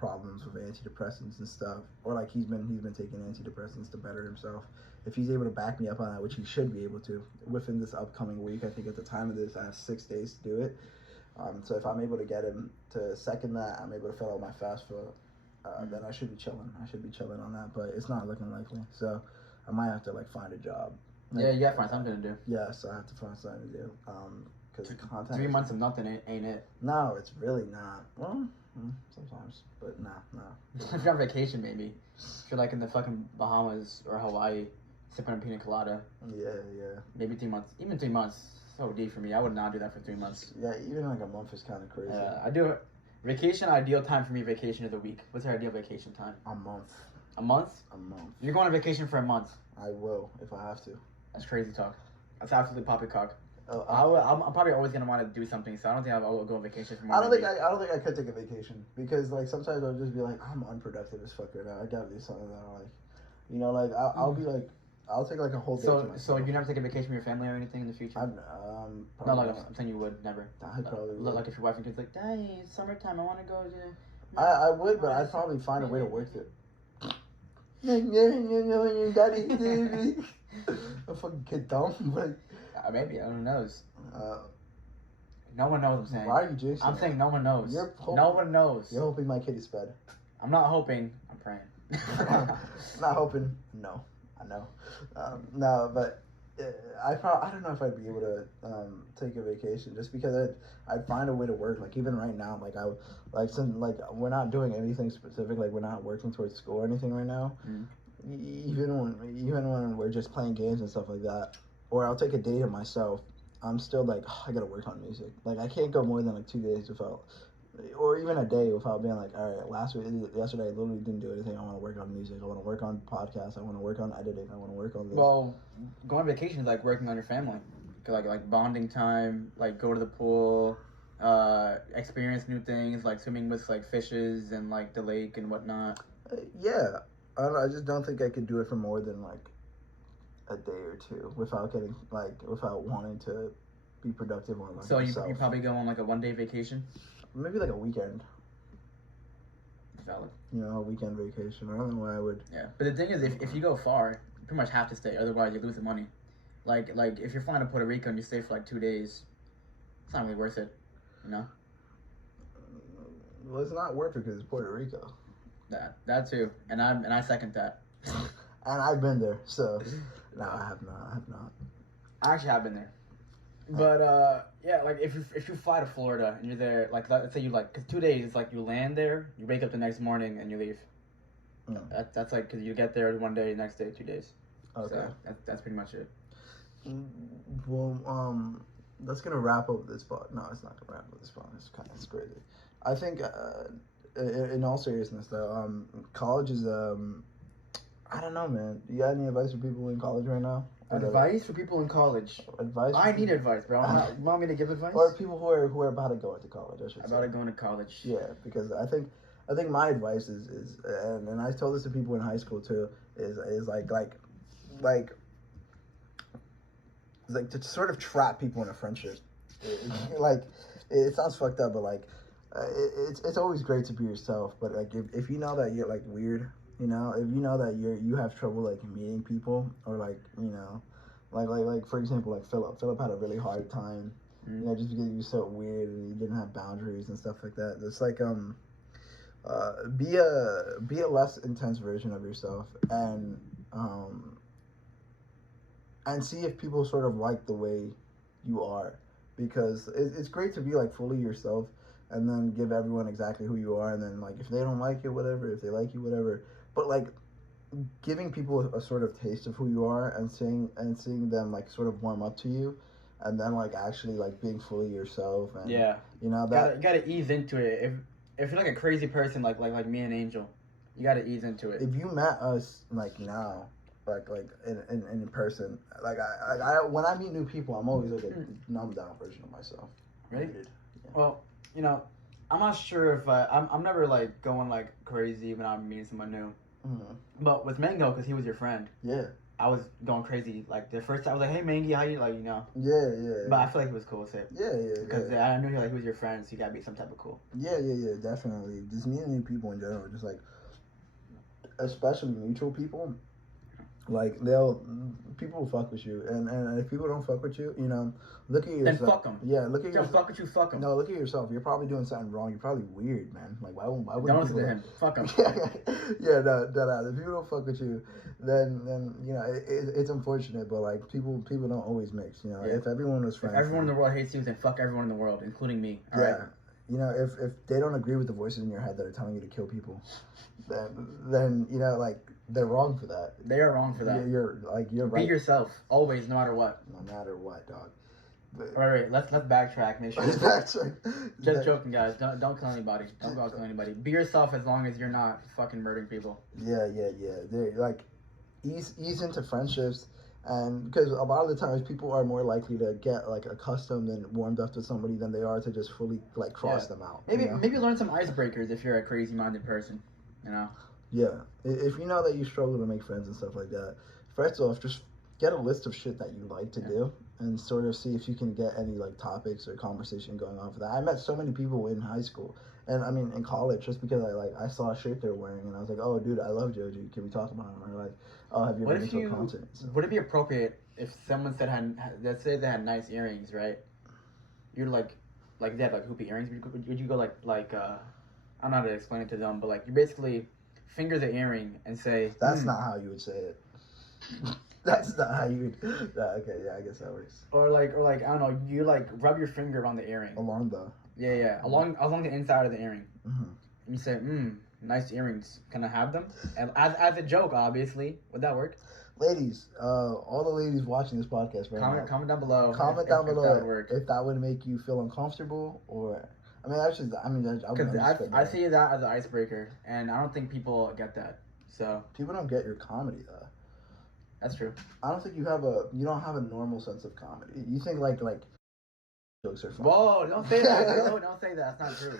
problems with antidepressants and stuff, or like he's been taking antidepressants to better himself. If he's able to back me up on that, which he should be able to, within this upcoming week, I think at the time of this, I have 6 days to do it. So if I'm able to get him to second that, I'm able to fill out my FAFSA, then I should be chilling. I should be chilling on that, but it's not looking likely. So I might have to like find a job. Like, yeah, you gotta find something to do. Yeah, so I have to find something to do. Because content. 3 months of nothing ain't it. No, it's really not. Well, sometimes, but nah. If you're on vacation, maybe. If you're like in the fucking Bahamas or Hawaii, sipping a pina colada. Yeah. Maybe 3 months. Even 3 months. So deep for me. I would not do that for 3 months. Yeah, even like a month is kind of crazy. I do. Vacation, ideal time for me, vacation is a week. What's your ideal vacation time? A month. A month? A month. You're going on vacation for a month. I will, if I have to. That's crazy talk. That's absolutely poppycock. Oh, I'm probably always gonna want to do something, so I don't think I'll go on vacation for more. I don't think I could take a vacation because like sometimes I'll just be like I'm unproductive as fuck right now. I gotta do something that I like, you know, like I'll be like I'll take like a whole day. So you never take a vacation with your family or anything in the future? No, like I'm saying you would never. I probably would. Like if your wife and kids like, hey, it's summertime, I want to go to. I would, but I'd probably find a way to work it. Daddy, baby. A fucking kid dumb, but maybe I don't know. No one knows. I'm saying. Why are you jinxing? I'm saying no one knows. No one knows. You're hoping my kid is fed. I'm not hoping. I'm praying. Not hoping. No, I know. No, but I don't know if I'd be able to take a vacation just because I'd find a way to work. Like even right now, like we're not doing anything specific. Like we're not working towards school or anything right now. Mm-hmm. Even when we're just playing games and stuff like that, or I'll take a day to myself. I'm still like, oh, I gotta work on music. Like I can't go more than like 2 days without, or even a day without being like, all right, yesterday I literally didn't do anything. I want to work on music. I want to work on podcasts. I want to work on editing. I want to work on this. Well, going on vacation is like working on your family, like bonding time, like go to the pool, experience new things, like swimming with like fishes and like the lake and whatnot. Yeah, I just don't think I could do it for more than like a day or two without wanting to be productive on like so myself. you probably go on like a 1-day vacation, maybe like a weekend. Valid. You know, a weekend vacation. I don't know why I would. Yeah, but the thing is, if you go far, you pretty much have to stay. Otherwise, you lose the money. Like if you're flying to Puerto Rico and you stay for like 2 days, it's not really worth it. You know. Well, it's not worth it because it's Puerto Rico. That too, and I second that. And I've been there, so no, I have not. I actually have been there, but yeah, like if you fly to Florida and you're there, like let's say you like, cause 2 days, it's like you land there, you wake up the next morning and you leave. That's like, cause you get there 1 day, next day 2 days. Okay. So that's pretty much it. Well, that's gonna wrap up this part. No, it's not gonna wrap up this part. It's crazy. I think, in all seriousness though, college is I don't know, man. You got any advice for people in college right now? Advice for people in college. Advice. I need advice, bro. You want me to give advice? Or people who are about to go into college. I should about say. to go into college. Yeah, because I think my advice is and I told this to people in high school too, is like to sort of trap people in a friendship. Like it sounds fucked up, but like it's always great to be yourself. But like if you know that you're like weird. You know, if you know that you have trouble like meeting people, or like, you know, like for example, like Philip had a really hard time, you know, just because he was so weird and he didn't have boundaries and stuff like that. It's like be a less intense version of yourself, and see if people sort of like the way you are, because it's great to be like fully yourself and then give everyone exactly who you are, and then like if they don't like it, whatever, if they like you, whatever. But like giving people a sort of taste of who you are and seeing them like sort of warm up to you, and then like actually like being fully yourself, and yeah, you know that you gotta ease into it. If you're like a crazy person like me and Angel, you gotta ease into it. If you met us like now, like in person, like I when I meet new people, I'm always like a numbed down version of myself. Really? Yeah. Well, you know, I'm not sure if I'm never like going like crazy when I'm meeting someone new. Mm-hmm. But with Mango, because he was your friend. Yeah. I was going crazy. Like the first time I was like, "Hey, Mangy, how you?" Like, you know. Yeah. But I feel like he was cool with it. Yeah. Because I knew he was your friend, so you gotta be some type of cool. Yeah, definitely. Just meeting new people in general, just like, especially mutual people. Like people will fuck with you, and if people don't fuck with you, you know, look at yourself. Then fuck them. Yeah, look at yourself. Don't fuck with you, fuck them. No, look at yourself. You're probably doing something wrong. You're probably weird, man. Like why would don't listen to him? Fuck him. Yeah, no. If people don't fuck with you, then you know it's unfortunate, but like people don't always mix. You know, if everyone was friends, if everyone in the world hates you, then fuck everyone in the world, including me. All right? You know, if they don't agree with the voices in your head that are telling you to kill people, then you know, like they're wrong for that. They are wrong for that. You're right. Be yourself always, no matter what. No matter what, dog. But, Wait. Let's backtrack. Make sure. Let's backtrack. Just joking, guys. Don't kill anybody. Don't go out kill anybody. Be yourself as long as you're not fucking murdering people. Yeah. They're like ease into friendships. And because a lot of the times people are more likely to get like accustomed and warmed up to somebody than they are to just fully like cross them out. Maybe learn some icebreakers if you're a crazy minded person. You know. Yeah, if you know that you struggle to make friends and stuff like that, first off, just get a list of shit that you like to do and sort of see if you can get any like topics or conversation going on for that. I met so many people in high school and I mean in college just because I saw a shirt they're wearing and I was like, oh dude, I love Joji. Can we talk about him? Or like, oh, have you ever been to a concert? Would it be appropriate if someone said let's say they had nice earrings, right? You're like they had like hoopy earrings. Would you go like I don't know how to explain it to them, but like you basically finger the earring and say that's not how you would say it. That's not how you would. Okay, yeah, I guess that works. Or like I don't know, you like rub your finger on the earring along the along the inside of the earring. Mm-hmm. And you say nice earrings, can I have them? And as a joke, obviously. Would that work? Ladies, all the ladies watching this podcast right now, comment down below. Comment down below if that would make you feel uncomfortable or. I see that as an icebreaker, and I don't think people get that. So people don't get your comedy though. That's true. I don't think you don't have a normal sense of comedy. You think like jokes are funny. Whoa! Don't say that. No, don't say that. That's not true.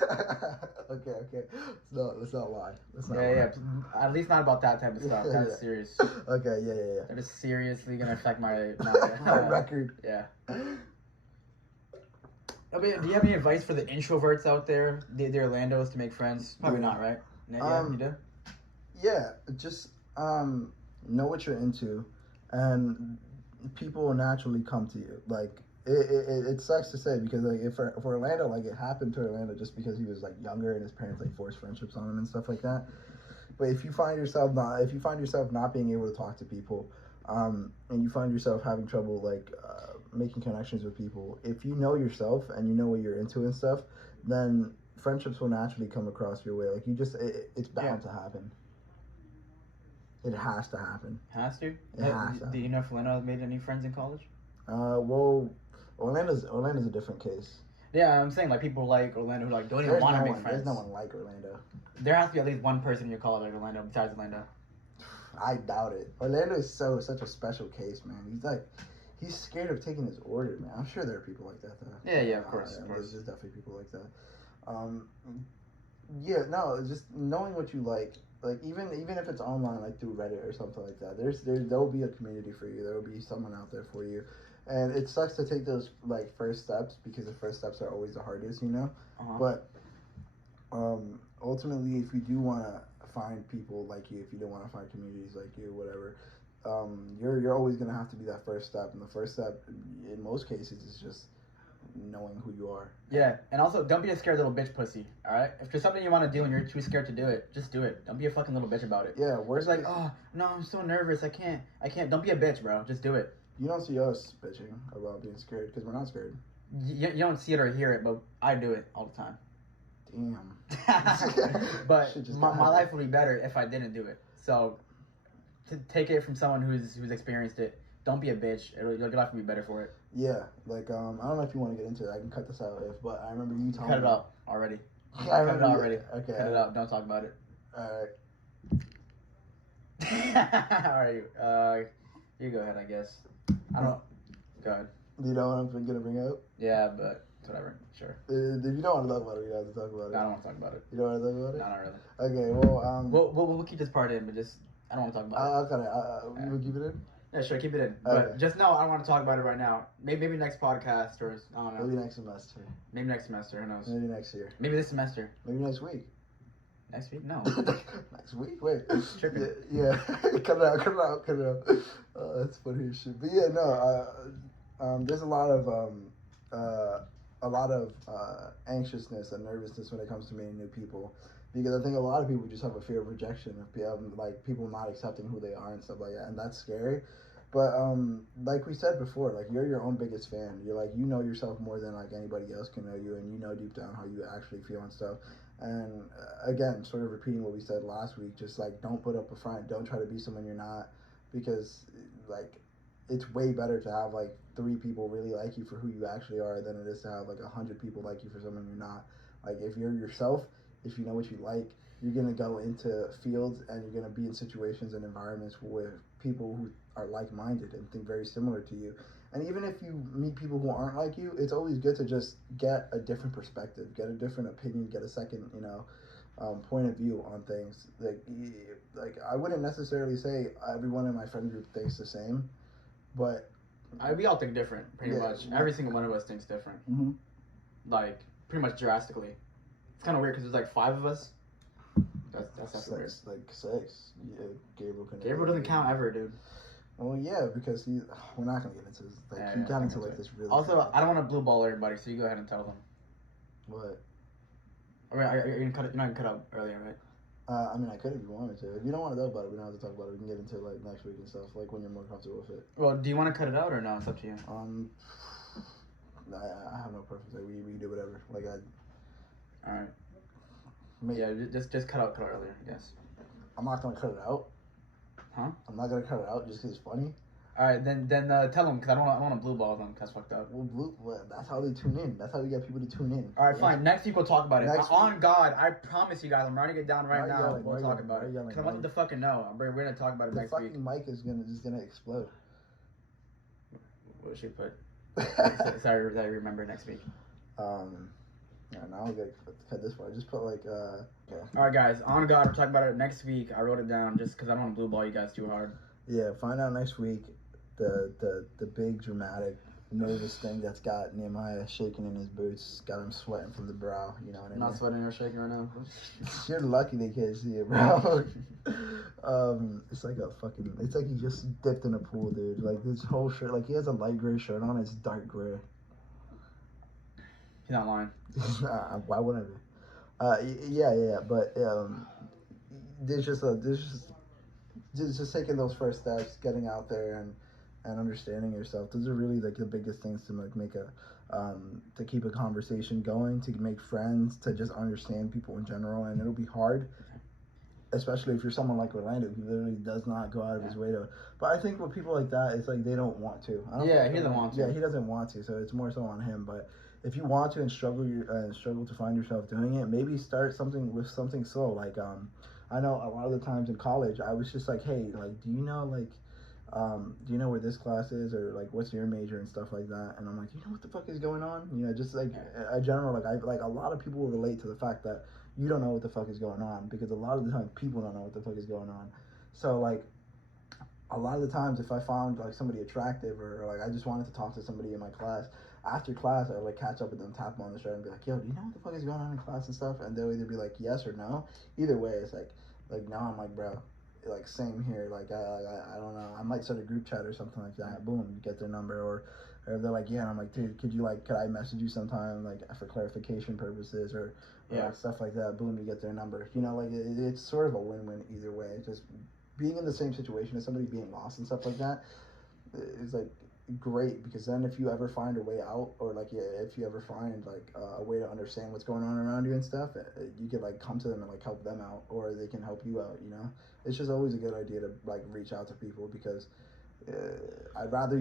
Okay. Let's not lie. Yeah. At least not about that type of stuff. That's serious. Okay. Yeah. That is seriously gonna affect my record. Yeah. Do you have any advice for the introverts out there, the Orlandos, to make friends? Probably not, right? Yeah, you do? Yeah, just know what you're into, and people will naturally come to you. Like, it sucks to say because, like, if for Orlando, like, it happened to Orlando just because he was, like, younger and his parents, like, forced friendships on him and stuff like that. But if you find yourself not being able to talk to people, and you find yourself having trouble, like, making connections with people, if you know yourself and you know what you're into and stuff, then friendships will naturally come across your way. Like it's bound to happen. It has to happen. Has to? It has to. Do you know if Orlando made any friends in college? Well, Orlando's a different case. Yeah, I'm saying like people like Orlando who like don't even want to make friends. There's no one like Orlando. There has to be at least one person in your college like Orlando besides Orlando. I doubt it. Orlando is such a special case, man. He's scared of taking his order, man. I'm sure there are people like that, though. Yeah, of course. There's definitely people like that. Just knowing what you like even if it's online, like through Reddit or something like that. There'll be a community for you. There will be someone out there for you, and it sucks to take those like first steps because the first steps are always the hardest, you know. But ultimately, if you do want to find people like you, if you don't want to find communities like you, whatever. You're always gonna have to be that first step, and the first step in most cases is just knowing who you are. Yeah, and also don't be a scared little bitch pussy. All right, if there's something you want to do and you're too scared to do it, just do it. Don't be a fucking little bitch about it. Yeah, where's like, oh no, I'm so nervous, I can't. Don't be a bitch, bro. Just do it. You don't see us bitching about being scared because we're not scared. You don't see it or hear it, but I do it all the time. Damn. But my life would be better if I didn't do it. So. To take it from someone who's experienced it. Don't be a bitch. Your life will be better for it. Yeah, like I don't know if you want to get into it. I can cut this out but I remember you telling me. Cut it out already. Cut it out already. Okay. Cut it out. Don't talk about it. All right. All right. You go ahead. I guess. I don't. Go ahead. Do you know what I'm gonna bring up? Yeah, but whatever. Sure. If you don't want to talk about it, you don't have to talk about it. I don't want to talk about it. You don't want to talk about it? No, not really. Okay. Well. We'll keep this part in, but just. I don't want to talk about it. Okay. We'll keep it in? Yeah, sure, keep it in. Okay. But just know I don't want to talk about it right now. Maybe next podcast or I don't know. Maybe next semester. Maybe next semester. Who knows? Maybe next year. Maybe this semester. Maybe next week. Next week? No. Next week? Wait. Tripping. Yeah. Cut it out. That's funny as shit. But yeah, no. There's a lot of anxiousness and nervousness when it comes to meeting new people, because I think a lot of people just have a fear of rejection, of like people not accepting who they are and stuff like that, and that's scary. But like we said before, like you're your own biggest fan. You're like, you know yourself more than like anybody else can know you, and you know deep down how you actually feel and stuff. And again, sort of repeating what we said last week, just like don't put up a front, don't try to be someone you're not, because like it's way better to have like 3 people really like you for who you actually are than it is to have like 100 people like you for someone you're not. Like if you're yourself, if you know what you like, you're gonna go into fields and you're gonna be in situations and environments with people who are like-minded and think very similar to you. And even if you meet people who aren't like you, it's always good to just get a different perspective, get a different opinion, get a second, point of view on things. Like I wouldn't necessarily say everyone in my friend group thinks the same, but We all think different, pretty much. Every single one of us thinks different. Mm-hmm. Like, pretty much drastically. It's kind of weird because there's like 5 of us. That's weird. Like 6. Yeah, Gabriel doesn't count ever, dude. Well, yeah, because we're not gonna get into this. Like Yeah, he got into like this really. Also, I don't want to blue ball everybody, so you go ahead and tell them. What? All right, you're gonna cut it. You're not gonna cut out earlier, right? I mean, I could if you wanted to. If you don't want to talk about it, we don't have to talk about it. We can get into it like next week and stuff, like when you're more comfortable with it. Well, do you want to cut it out or no? It's up to you. I have no preference. Like we do whatever. Like All right. Yeah, just cut out earlier, I guess. I'm not gonna cut it out. Huh? I'm not gonna cut it out just because it's funny. All right, then tell them, because I don't want to blue ball them, because fucked up. Well, that's how they tune in. That's how we get people to tune in. All right, fine. Next week we'll talk about it. On week. God, I promise you guys, I'm writing it down right now. Yelling, we'll talk about it. Because I want them to fucking know. We're gonna talk about it next week. The fucking mic is gonna explode. What should we put? Sorry, I remember next week. Yeah, now I'll get cut this part. Just put like okay. All right, guys. On God, we're talking about it next week. I wrote it down just because I don't want to blue ball you guys too hard. Yeah, find out next week the big dramatic nervous thing that's got Nehemiah shaking in his boots, got him sweating from the brow. You know what I mean? Not sweating or shaking right now. You're lucky they can't see it, bro. It's like it's like he just dipped in a pool, dude. Like this whole shirt, like he has a light gray shirt on, it's dark gray. He's not lying. Why wouldn't I be? Yeah, but there's just taking those first steps, getting out there and understanding yourself. Those are really like the biggest things to like make to keep a conversation going, to make friends, to just understand people in general. And it'll be hard, especially if you're someone like Orlando who literally does not go out of his way to. But I think with people like that, it's like they don't want to. He doesn't want to. Yeah, he doesn't want to. So it's more so on him. But if you want to and struggle to find yourself doing it, maybe start something slow. Like I know a lot of the times in college, I was just like, hey, like, do you know where this class is, or like what's your major and stuff like that? And I'm like, you know what the fuck is going on? You know, just like a general like a lot of people will relate to the fact that you don't know what the fuck is going on, because a lot of the time people don't know what the fuck is going on. So like a lot of the times if I found like somebody attractive, or like I just wanted to talk to somebody in my class, after class I would like catch up with them, tap them on the shoulder and be like, yo, do you know what the fuck is going on in class and stuff? And they'll either be like yes or no. Either way, it's like now I'm like, bro, like same here, like I don't know, I might start a group chat or something like that. Boom, get their number, or they're like, yeah, and I'm like, dude, could I message you sometime, like for clarification purposes, or stuff like that. Boom, you get their number. You know, like it's sort of a win-win either way. Just being in the same situation as somebody being lost and stuff like that is like great, because then if you ever find a way out, or like if you ever find like a way to understand what's going on around you and stuff, you could like come to them and like help them out, or they can help you out. You know, it's just always a good idea to like reach out to people, because I'd rather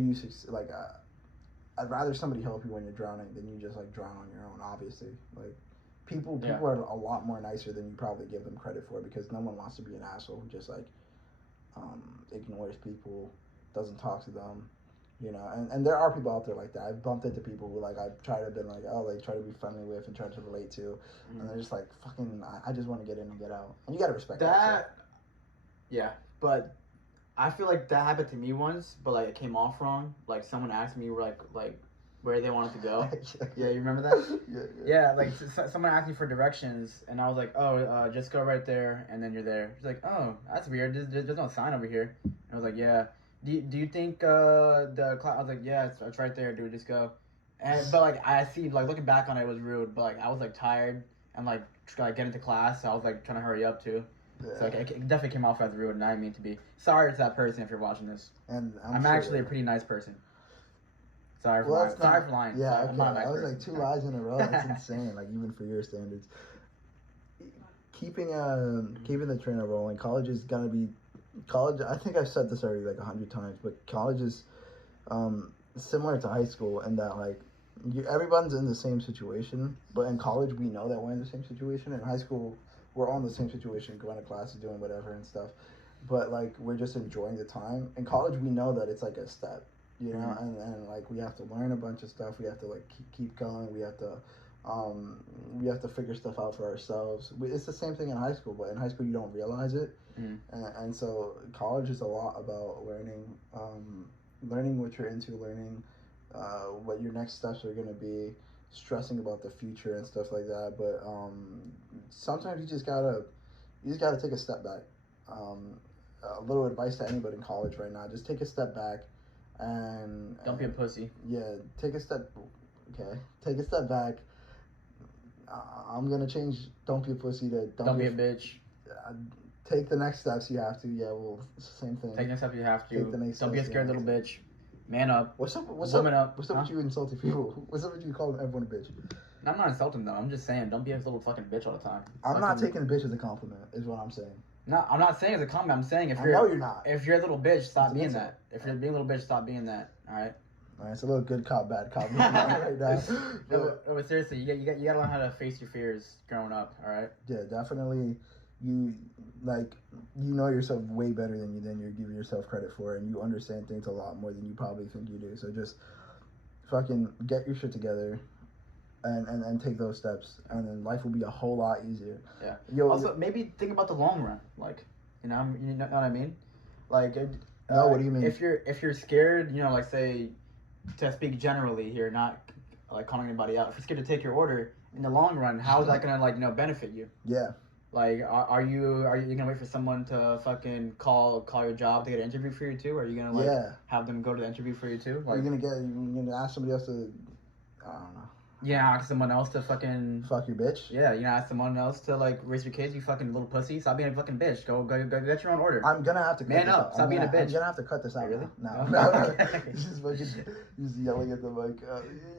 somebody help you when you're drowning than you just like drown on your own. Obviously, like people are a lot more nicer than you probably give them credit for, because no one wants to be an asshole who just like ignores people, doesn't talk to them. You know, and there are people out there like that. I've bumped into people who like I've tried to be like, they try to be friendly with and try to relate to, and they're just like, fucking, I just want to get in and get out. And you gotta respect that. Yeah, but I feel like that happened to me once, but like it came off wrong. Like someone asked me like where they wanted to go. Yeah, you remember that? Yeah, like someone asked me for directions, and I was like, oh, just go right there, and then you're there. She's like, oh, that's weird. There's no sign over here. And I was like, yeah. Do you think the class? I was like, yeah, it's right there, dude. Just go. But like I see, like looking back on it, it was rude. But like I was like tired and like trying to get into class, so I was like trying to hurry up too. Yeah. So it definitely came off as rude, and I didn't mean to be. Sorry to that person if you're watching this. And I'm sure actually a pretty nice person. Sorry for lying. Sorry for lying. Yeah, sorry, okay. I'm not a nice I was person. like 2 lies in a row. That's insane. Like even for your standards. Keeping the trainer rolling. College is gonna be. College. I think I've said this already like 100 times, but college is similar to high school in that like everyone's in the same situation. But in college, we know that we're in the same situation. In high school, we're all in the same situation, going to classes, doing whatever and stuff. But like we're just enjoying the time. In college, we know that it's like a step. You know, and like we have to learn a bunch of stuff. We have to like keep going. We have to figure stuff out for ourselves. It's the same thing in high school, but in high school you don't realize it. And so college is a lot about learning what you're into, learning what your next steps are gonna be, stressing about the future and stuff like that. But sometimes you just gotta take a step back. A little advice to anybody in college right now: just take a step back. And don't be a pussy. Yeah, take a step. Okay, take a step back. I'm gonna change. Don't be a pussy to don't be a bitch. Take the next steps you have to. Yeah, well, it's the same thing. Take the next step you have to. Take the next don't be a scared little bitch. Man up. What's up? What's Woman up? up. What's up with you insulting people? What's up with you calling everyone a bitch? I'm not insulting them. I'm just saying, don't be a little fucking bitch all the time. I'm not taking a bitch as a compliment. Is what I'm saying. No, I'm not saying as a comment. I'm saying if you're. I know you're not. If you're a little bitch, stop being that. If you're being a little bitch, stop being that. All right. All right, it's a little good cop, bad cop right now. But seriously, you gotta learn how to face your fears growing up. All right. Yeah, definitely. You know yourself way better than you're giving yourself credit for, and you understand things a lot more than you probably think you do. So just fucking get your shit together. And take those steps, and then life will be a whole lot easier. Yeah. Also, maybe think about the long run. Like, you know what I mean? Like, no, what do you mean? If you're scared, you know, like say, to speak generally here, not like calling anybody out. If you're scared to take your order in the long run, how is that gonna like benefit you? Yeah. Like, are you gonna wait for someone to fucking call your job to get an interview for you too? Or are you gonna like have them go to the interview for you too? Like, you're gonna ask somebody else to, I don't know. Yeah, ask someone else to fucking fuck your bitch. Yeah, you know, ask someone else to like raise your kids. You fucking little pussy. Stop being a fucking bitch. Go get your own order. I'm gonna have to cut man this up. out. Stop being a bitch. I'm gonna have to cut this out. Really? No. Okay. Just yelling at the mic.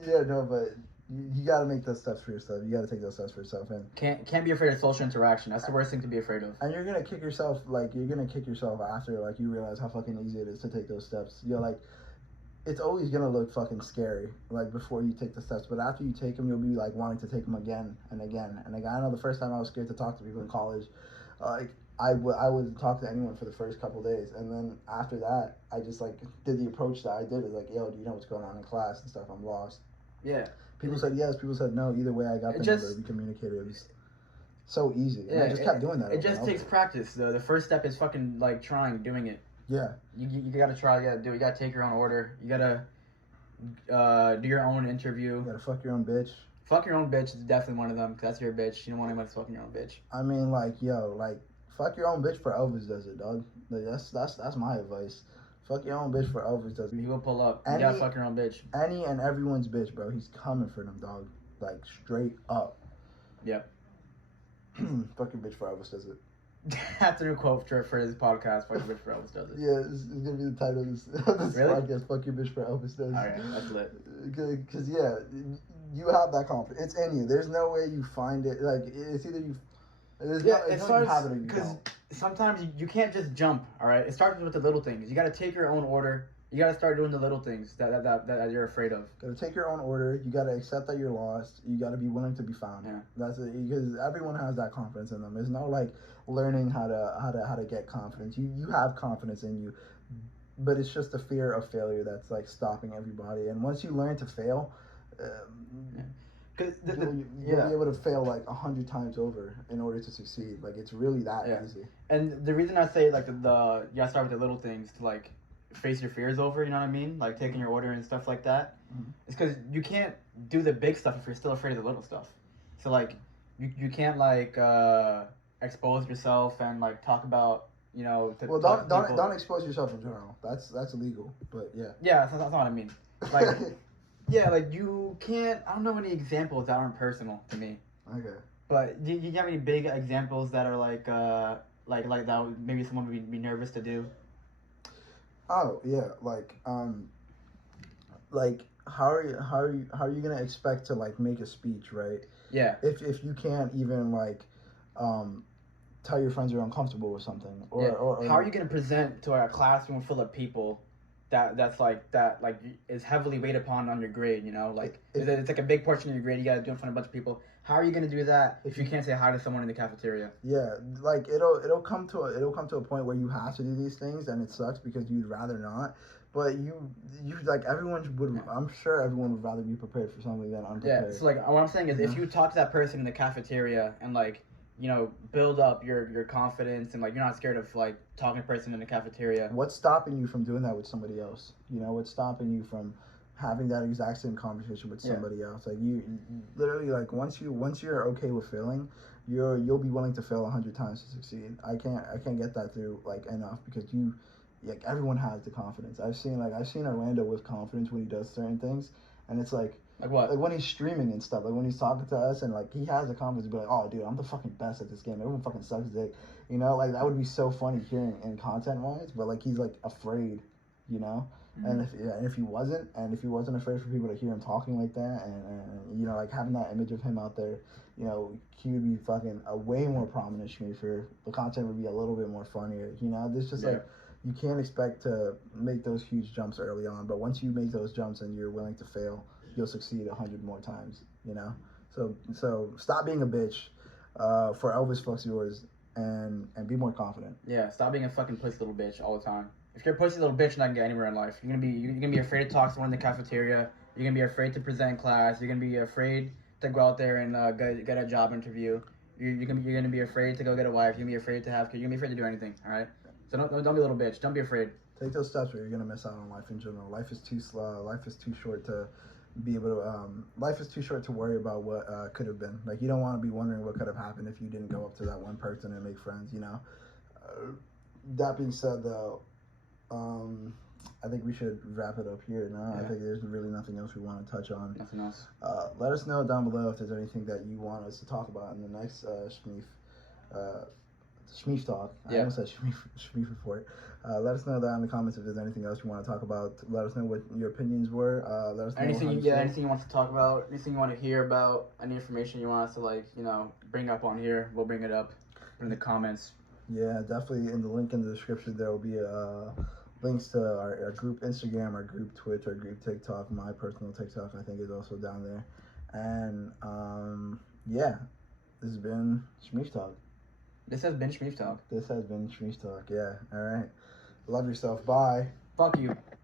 Yeah, no, but you gotta make those steps for yourself. You gotta take those steps for yourself, and can't be afraid of social interaction. That's the worst thing to be afraid of. And you're gonna kick yourself after like you realize how fucking easy it is to take those steps. You're like. It's always gonna look fucking scary, like before you take the steps. But after you take them, you'll be like wanting to take them again and again and again. I know the first time I was scared to talk to people in college, like I wouldn't talk to anyone for the first couple days, and then after that, I just like did the approach that I did. It's like, yo, do you know what's going on in class and stuff? I'm lost. Yeah. People said yes. People said no. Either way, I got the number. We communicated. It was so easy. And I just kept doing that. It just takes practice, though. The first step is fucking like doing it. Yeah. You gotta try, you gotta do it. You gotta take your own order. You gotta do your own interview. You gotta fuck your own bitch. Fuck your own bitch is definitely one of them, because that's your bitch. You don't want anybody fucking your own bitch. I mean, like, yo, like, fuck your own bitch for Elvis does it, dog. Like, that's my advice. Fuck your own bitch for Elvis does it. He will pull up. You gotta fuck your own bitch. Any and everyone's bitch, bro. He's coming for them, dog. Like, straight up. Yep. Fuck your bitch for Elvis does it. That's a new quote for his podcast. Fuck your bitch for Elvis does it. Yeah, it's gonna be the title of this really? podcast. Fuck your bitch for Elvis does it. Alright, that's lit. Because yeah, you have that confidence. It's in you. There's no way you find it. Like it's either you. It starts because sometimes you can't just jump. All right, it starts with the little things. You got to take your own order. You got to start doing the little things that you're afraid of. Got to take your own order. You got to accept that you're lost. You got to be willing to be found. Yeah. That's it. Because everyone has that confidence in them. There's no like learning how to get confidence. You have confidence in you, but it's just the fear of failure that's like stopping everybody. And once you learn to fail, Cause you'll be able to fail like 100 times over in order to succeed. Like it's really that easy. And the reason I say like you gotta start with the little things to like face your fears over. You know what I mean? Like taking your order and stuff like that. Mm-hmm. It's because you can't do the big stuff if you're still afraid of the little stuff. So like you can't like expose yourself and like talk about. Well, don't expose yourself in general. That's illegal. But yeah. Yeah, that's not what I mean. Like, yeah, like you can't. I don't know any examples that aren't personal to me. Okay. But do you have any big examples that are like that maybe someone would be nervous to do? Oh yeah, like how are you gonna expect to like make a speech, right? Yeah. If you can't even like tell your friends you're uncomfortable with something, or how are you gonna present to a classroom full of people that is heavily weighed upon on your grade? It's like a big portion of your grade. You gotta do in front of a bunch of people. How are you gonna do that if you can't say hi to someone in the cafeteria? Yeah, like it'll come to a point where you have to do these things, and it sucks because you'd rather not. But you like everyone would. Yeah. I'm sure everyone would rather be prepared for something than unprepared. Yeah. So like what I'm saying is, if you talk to that person in the cafeteria and like build up your confidence and like you're not scared of like talking to a person in the cafeteria. What's stopping you from doing that with somebody else? What's stopping you from having that exact same conversation with somebody else? Like you literally like once you're okay with failing, you'll be willing to fail 100 times to succeed. I can't get that through like enough because like everyone has the confidence. I've seen Orlando with confidence when he does certain things, and it's like. Like what? Like when he's streaming and stuff. Like when he's talking to us and like he has the confidence to be like, oh dude, I'm the fucking best at this game. Everyone fucking sucks dick. Like that would be so funny hearing in content wise. But like he's like afraid, Mm-hmm. And if he wasn't afraid for people to hear him talking like that and like having that image of him out there, he would be fucking a way more prominent Schmiefer. The content would be a little bit more funnier. There's just like you can't expect to make those huge jumps early on, but once you make those jumps and you're willing to fail, you'll succeed 100 more times, So stop being a bitch for Elvis fucks yours and be more confident. Yeah, stop being a fucking pussy little bitch all the time. If you're a pussy little bitch, you're not gonna get anywhere in life. You're gonna be afraid to talk to someone in the cafeteria. You're gonna be afraid to present in class. You're gonna be afraid to go out there and get a job interview. You're gonna be afraid to go get a wife. You're gonna be afraid to have kids. You're gonna be afraid to do anything. All right. So don't be a little bitch. Don't be afraid. Take those steps or you're gonna miss out on life in general. Life is too slow. Life is too short to be able to life is too short to worry about what could have been. Like you don't want to be wondering what could have happened if you didn't go up to that one person and make friends. That being said though, I think we should wrap it up here now. I think there's really nothing else we want to touch on. Nothing else. Let us know down below if there's anything that you want us to talk about in the next Schmieef Talk. I almost said Schmieef Report. Let us know that in the comments if there's anything else you want to talk about. Let us know what your opinions were. Let us know anything you want to talk about, anything you want to hear about, any information you want us to bring up on here, we'll bring it up in the comments. Yeah, definitely in the link in the description there will be links to our group Instagram, our group Twitch, our group TikTok. My personal TikTok I think is also down there. And this has been Schmieef Talk. This has been Schmieef Talk. Yeah, all right. Love yourself. Bye. Fuck you.